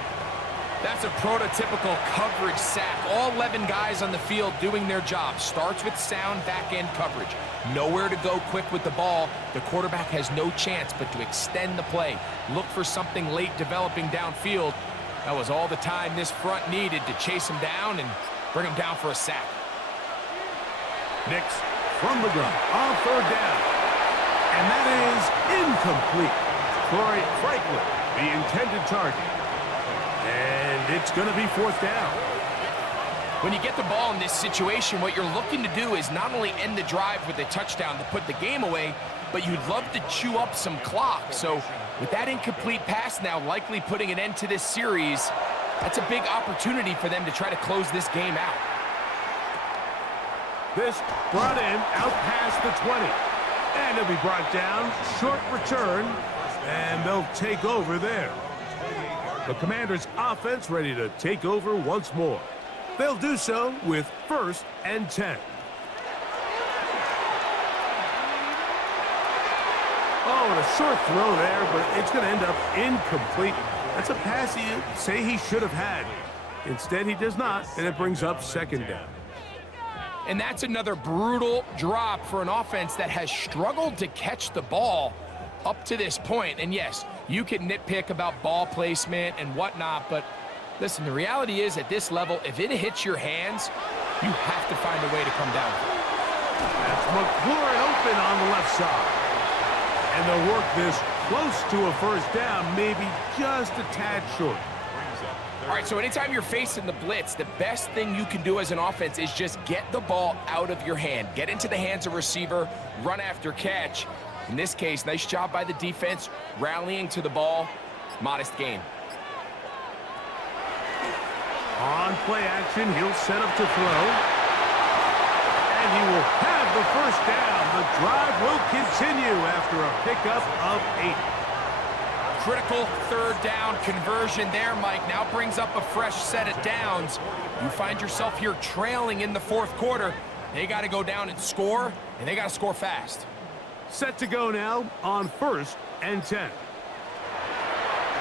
That's a prototypical coverage sack. All 11 guys on the field doing their job. Starts with sound back-end coverage. Nowhere to go quick with the ball. The quarterback has no chance but to extend the play. Look for something late developing downfield. That was all the time this front needed to chase him down and bring him down for a sack. Nix from the gun on 3rd down. And that is incomplete. Troy Franklin, the intended target. And it's going to be 4th down. When you get the ball in this situation, what you're looking to do is not only end the drive with a touchdown to put the game away, but you'd love to chew up some clock. So with that incomplete pass now likely putting an end to this series, that's a big opportunity for them to try to close this game out. This brought in out past the 20. And it'll be brought down. Short return. And they'll take over there. The Commanders' offense ready to take over once more. They'll do so with 1st and 10. Oh, and a short throw there, but it's going to end up incomplete. That's a pass you say he should have had. Instead, he does not, and it brings up second down. And that's another brutal drop for an offense that has struggled to catch the ball up to this point. And yes, you can nitpick about ball placement and whatnot, but listen, the reality is at this level, if it hits your hands, you have to find a way to come down. That's McLaurin open on the left side. And they'll work this close to a first down, maybe just a tad short. All right, so anytime you're facing the blitz, the best thing you can do as an offense is just get the ball out of your hand. Get into the hands of receiver, run after catch. In this case, nice job by the defense, rallying to the ball. Modest gain. On play action, he'll set up to throw. And he will have the first down. The drive will continue after a pickup of 8. Critical third down conversion there, Mike. Now brings up a fresh set of downs. You find yourself here trailing in the fourth quarter. They got to go down and score, and they got to score fast. Set to go now on 1st and 10.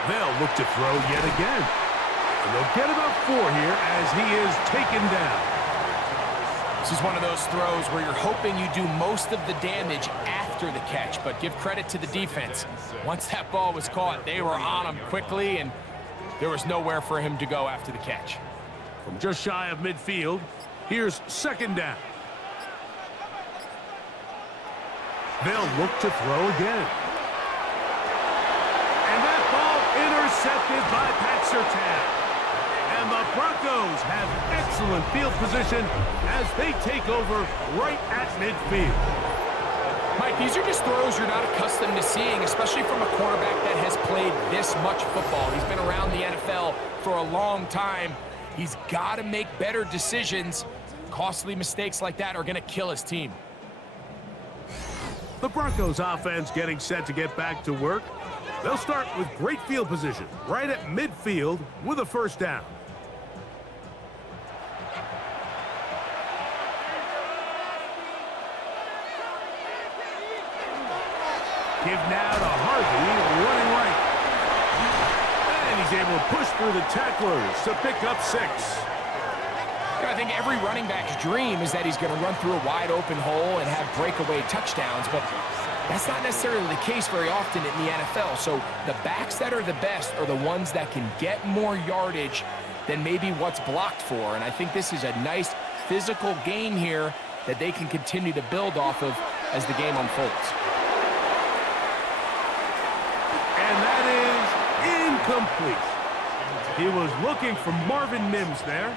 They'll look to throw yet again. And they'll get about 4 here as he is taken down. This is one of those throws where you're hoping you do most of the damage after the catch, but give credit to the defense. Once that ball was caught, they were on him quickly, and there was nowhere for him to go after the catch. From just shy of midfield, here's second down. They'll look to throw again. And that ball intercepted by Pat Surtain. And the Broncos have excellent field position as they take over right at midfield. Mike, these are just throws you're not accustomed to seeing, especially from a quarterback that has played this much football. He's been around the NFL for a long time. He's got to make better decisions. Costly mistakes like that are going to kill his team. The Broncos offense getting set to get back to work. They'll start with great field position right at midfield with a first down. Give now to Harvey, running right. And he's able to push through the tacklers to pick up 6. I think every running back's dream is that he's going to run through a wide open hole and have breakaway touchdowns, but that's not necessarily the case very often in the NFL. So the backs that are the best are the ones that can get more yardage than maybe what's blocked for. And I think this is a nice physical gain here that they can continue to build off of as the game unfolds. And that is incomplete. He was looking for Marvin Mims there.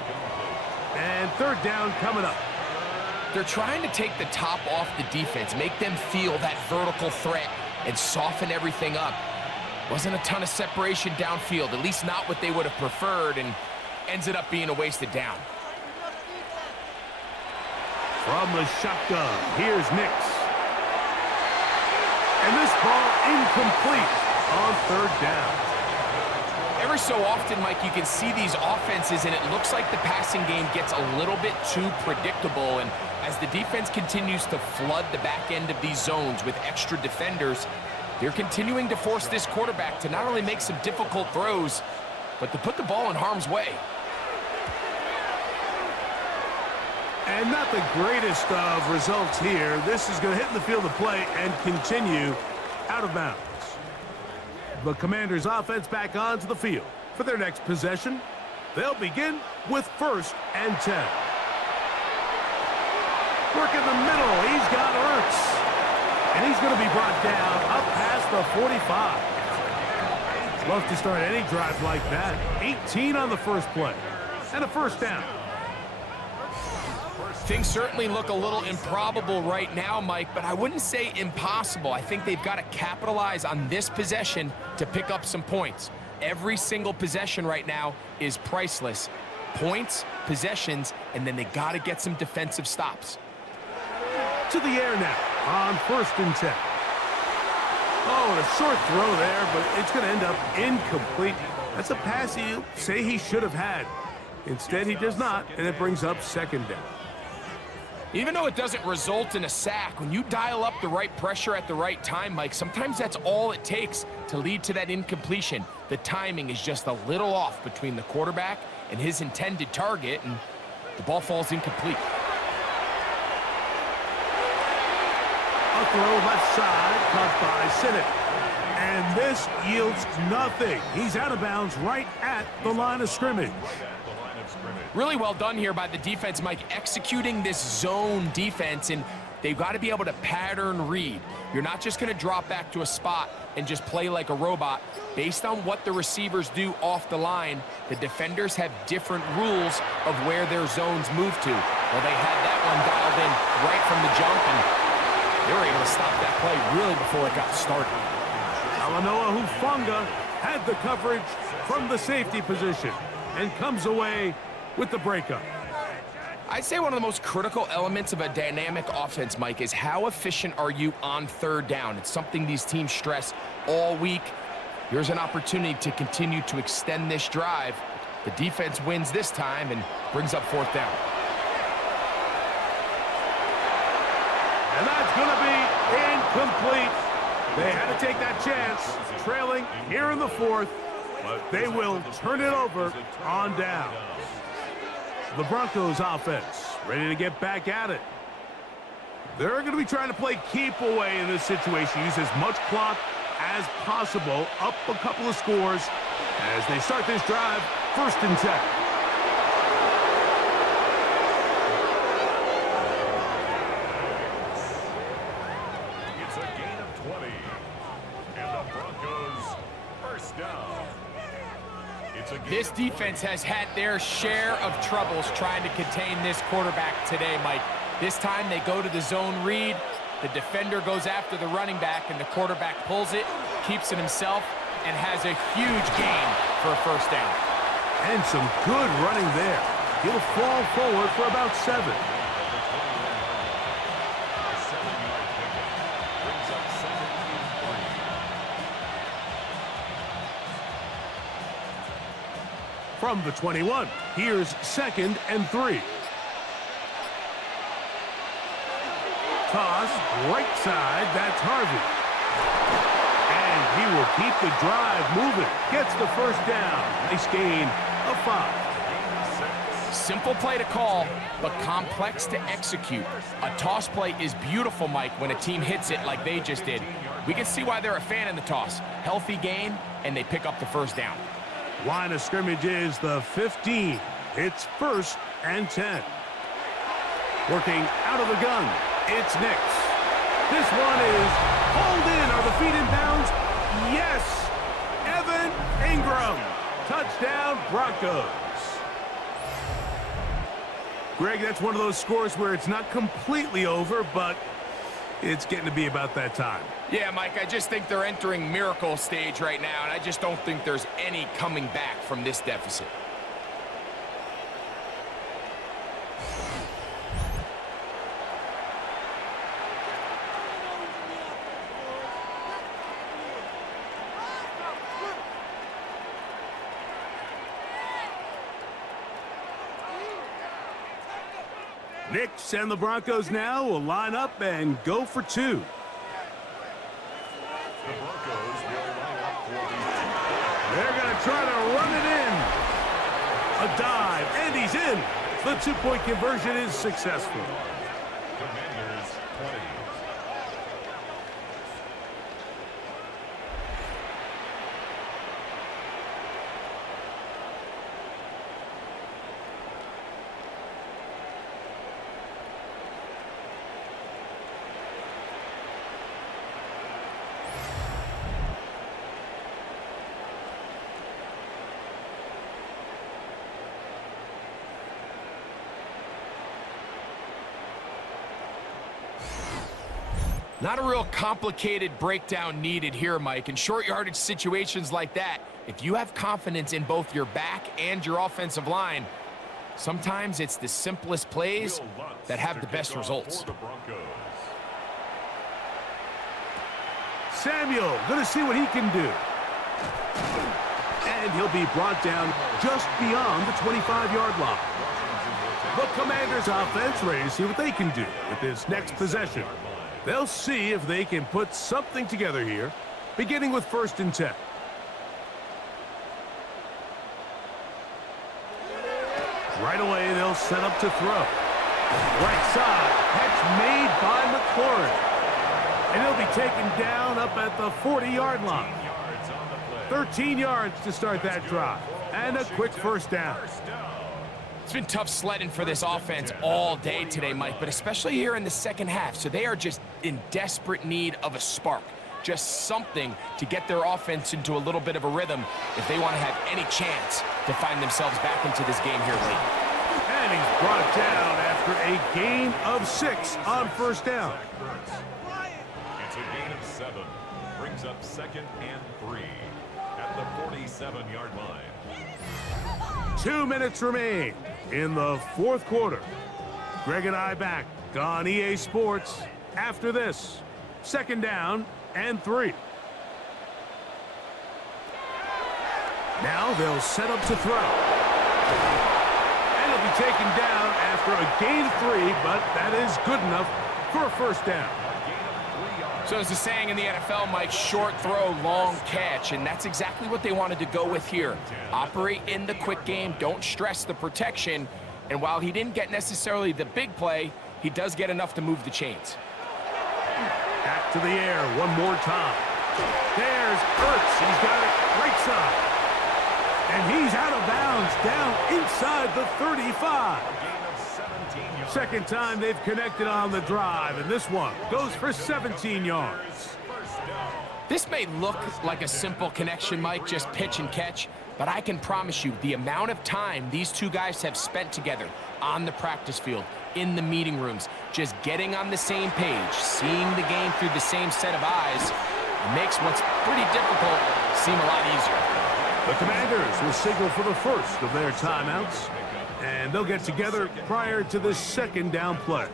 And third down coming up. They're trying to take the top off the defense, make them feel that vertical threat, and soften everything up. Wasn't a ton of separation downfield, at least not what they would have preferred, and ends it up being a wasted down. From the shotgun, here's Nix. And this ball incomplete on third down. Every so often, Mike, you can see these offenses, and it looks like the passing game gets a little bit too predictable. And as the defense continues to flood the back end of these zones with extra defenders, they're continuing to force this quarterback to not only make some difficult throws, but to put the ball in harm's way. And not the greatest of results here. This is going to hit in the field of play and continue out of bounds. The Commanders' offense back onto the field. For their next possession, they'll begin with 1st and 10. Work in the middle. He's got Ertz. And he's going to be brought down up past the 45. Love to start any drive like that. 18 on the first play. And a first down. Things certainly look a little improbable right now, Mike, but I wouldn't say impossible. I think they've got to capitalize on this possession to pick up some points. Every single possession right now is priceless. Points, possessions, and then they got to get some defensive stops. To the air now on 1st and 10. Oh, and a short throw there, but it's going to end up incomplete. That's a pass you say he should have had. Instead, he does not, and it brings up second down. Even though it doesn't result in a sack, when you dial up the right pressure at the right time, Mike, sometimes that's all it takes to lead to that incompletion. The timing is just a little off between the quarterback and his intended target, and the ball falls incomplete. A throw left side, caught by Sinnott. And this yields nothing. He's out of bounds right at the line of scrimmage. Really well done here by the defense, Mike, executing this zone defense, and they've got to be able to pattern read. You're not just going to drop back to a spot and just play like a robot. Based on what the receivers do off the line, the defenders have different rules of where their zones move to. Well, they had that one dialed in right from the jump, and they were able to stop that play really before it got started. Talanoa Hufanga had the coverage from the safety position and comes away with the breakup. I'd say one of the most critical elements of a dynamic offense, Mike, is how efficient are you on third down. It's something these teams stress all week. Here's an opportunity to continue to extend this drive. The defense wins this time and brings up fourth down. And that's going to be incomplete. They had to take that chance, trailing here in the fourth, but they will turn it over on down. The Broncos offense ready to get back at it. They're going to be trying to play keep away in this situation. Use as much clock as possible, up a couple of scores as they start this drive, 1st and 10. It's a gain of 20. And the Broncos first down. This defense has had their share of troubles trying to contain this quarterback today, Mike. This time they go to the zone read. The defender goes after the running back, and the quarterback pulls it, keeps it himself, and has a huge gain for a first down. And some good running there. He'll fall forward for about 7. From the 21, here's 2nd and 3. Toss, right side, that's Harvey. And he will keep the drive moving. Gets the first down. Nice gain of 5. Simple play to call, but complex to execute. A toss play is beautiful, Mike, when a team hits it like they just did. We can see why they're a fan in the toss. Healthy gain, and they pick up the first down. Line of scrimmage is the 15. It's 1st and 10. Working out of the gun, it's Nix. This one is hauled in. Are the feet in bounds? Yes! Evan Ingram. Touchdown, Broncos. Greg, that's one of those scores where it's not completely over, but it's getting to be about that time. Yeah, Mike, I just think they're entering miracle stage right now, and I just don't think there's any coming back from this deficit. Nix and the Broncos now will line up and go for 2. They're going to try to run it in. A dive, and he's in. The 2-point conversion is successful. Commanders 20. Not a real complicated breakdown needed here, Mike. In short yardage situations like that, if you have confidence in both your back and your offensive line, sometimes it's the simplest plays that have the best results. Samuel going to see what he can do. And he'll be brought down just beyond the 25-yard line. The Commanders' offense ready to see what they can do with this next possession. They'll see if they can put something together here, beginning with 1st and 10. Right away, they'll set up to throw. Right side, catch made by McLaurin. And he'll be taken down up at the 40-yard line. 13 yards to start that drive. And a quick 1st down. It's been tough sledding for this offense all day today, Mike, but especially here in the second half. So they are just in desperate need of a spark. Just something to get their offense into a little bit of a rhythm if they want to have any chance to find themselves back into this game here late. And he's brought down after a gain of 6 on 1st down. It's a gain of 7. Brings up 2nd and 3 at the 47-yard line. 2 minutes remain in the 4th quarter. Greg and I back on EA Sports after this. 2nd down and 3. Now they'll set up to throw. And he'll be taken down after a gain of 3, but that is good enough for a 1st down. So as the saying in the NFL, Mike, short throw, long catch, and that's exactly what they wanted to go with here. Operate in the quick game, don't stress the protection, and while he didn't get necessarily the big play, he does get enough to move the chains. Back to the air one more time. There's Ertz. He's got it right side. And he's out of bounds down inside the 35. Second time they've connected on the drive, and this one goes for 17 yards. This may look like a simple connection, Mike, just pitch and catch, but I can promise you the amount of time these two guys have spent together on the practice field, in the meeting rooms, just getting on the same page, seeing the game through the same set of eyes, makes what's pretty difficult seem a lot easier. The Commanders will signal for the first of their timeouts, and they'll get together prior to the 2nd down play.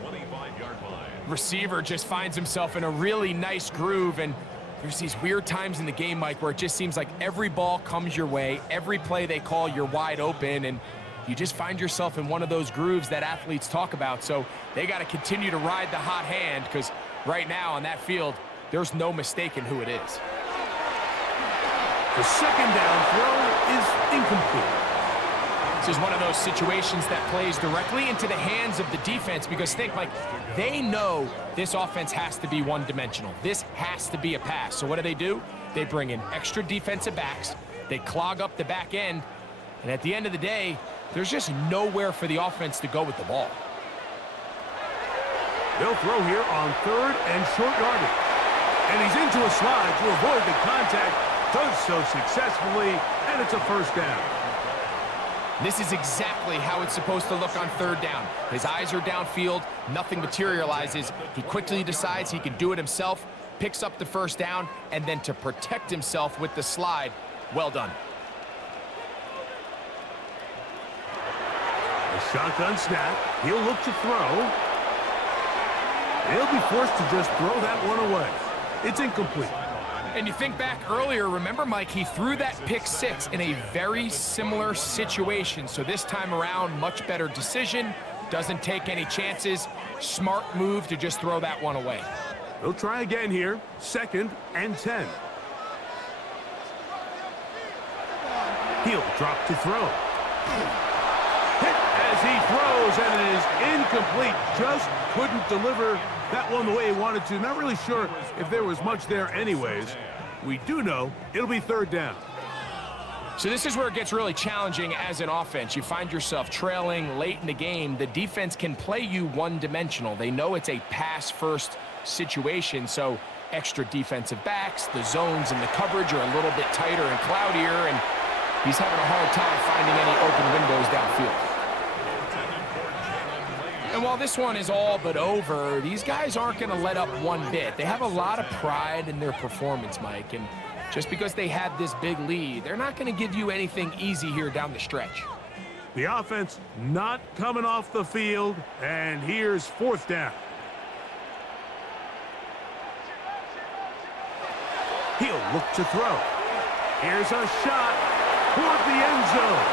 Receiver just finds himself in a really nice groove, and there's these weird times in the game, Mike, where it just seems like every ball comes your way, every play they call, you're wide open, and you just find yourself in one of those grooves that athletes talk about. So they got to continue to ride the hot hand, because right now on that field, there's no mistaking who it is. The 2nd down throw is incomplete. This is one of those situations that plays directly into the hands of the defense, because think, Mike, they know this offense has to be one-dimensional. This has to be a pass. So what do? They bring in extra defensive backs. They clog up the back end. And at the end of the day, there's just nowhere for the offense to go with the ball. They'll throw here on 3rd and short yardage. And he's into a slide to avoid the contact. Does so successfully, and it's a 1st down. This is exactly how it's supposed to look on 3rd down. His eyes are downfield, nothing materializes. He quickly decides he can do it himself, picks up the 1st down, and then to protect himself with the slide, well done. A shotgun snap. He'll look to throw. He'll be forced to just throw that one away. It's incomplete. And you think back earlier, remember, Mike, he threw that pick 6 in a very similar situation. So this time around, much better decision, doesn't take any chances. Smart move to just throw that one away. They'll try again here, 2nd and 10. He'll drop to throw. Hit as he throws, and it is incomplete. Just couldn't deliver that one the way he wanted to. Not really sure if there was much there anyways. We do know it'll be 3rd down. So this is where it gets really challenging as an offense. You find yourself trailing late in the game. The defense can play you one-dimensional. They know it's a pass-first situation, so extra defensive backs, the zones and the coverage are a little bit tighter and cloudier, and he's having a hard time finding any open windows downfield. And while this one is all but over, these guys aren't going to let up one bit. They have a lot of pride in their performance, Mike, and just because they had this big lead, they're not going to give you anything easy here down the stretch. The offense not coming off the field, and here's 4th down. He'll look to throw. Here's a shot toward the end zone.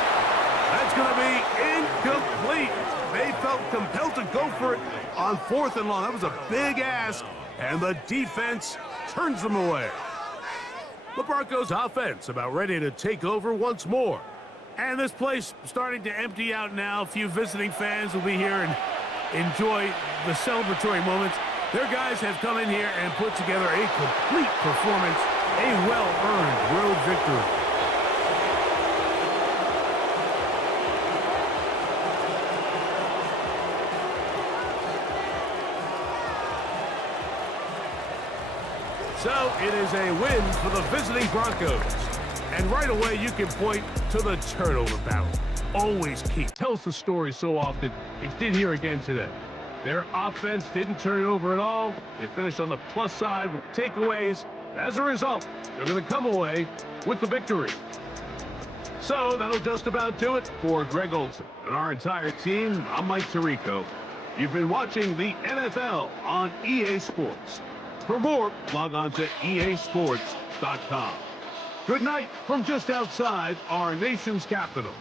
That's going to be incomplete. They felt compelled to go for it on 4th and long. That was a big ask, and the defense turns them away. The Broncos offense about ready to take over once more. And this place starting to empty out now. A few visiting fans will be here and enjoy the celebratory moments. Their guys have come in here and put together a complete performance, a well-earned road victory. So it is a win for the visiting Broncos. And right away, you can point to the turnover battle. Always key. Tells the story so often. It did here again today. Their offense didn't turn it over at all. They finished on the plus side with takeaways. As a result, they're going to come away with the victory. So that'll just about do it for Greg Olson and our entire team. I'm Mike Tirico. You've been watching the NFL on EA Sports. For more, log on to easports.com. Good night from just outside our nation's capital.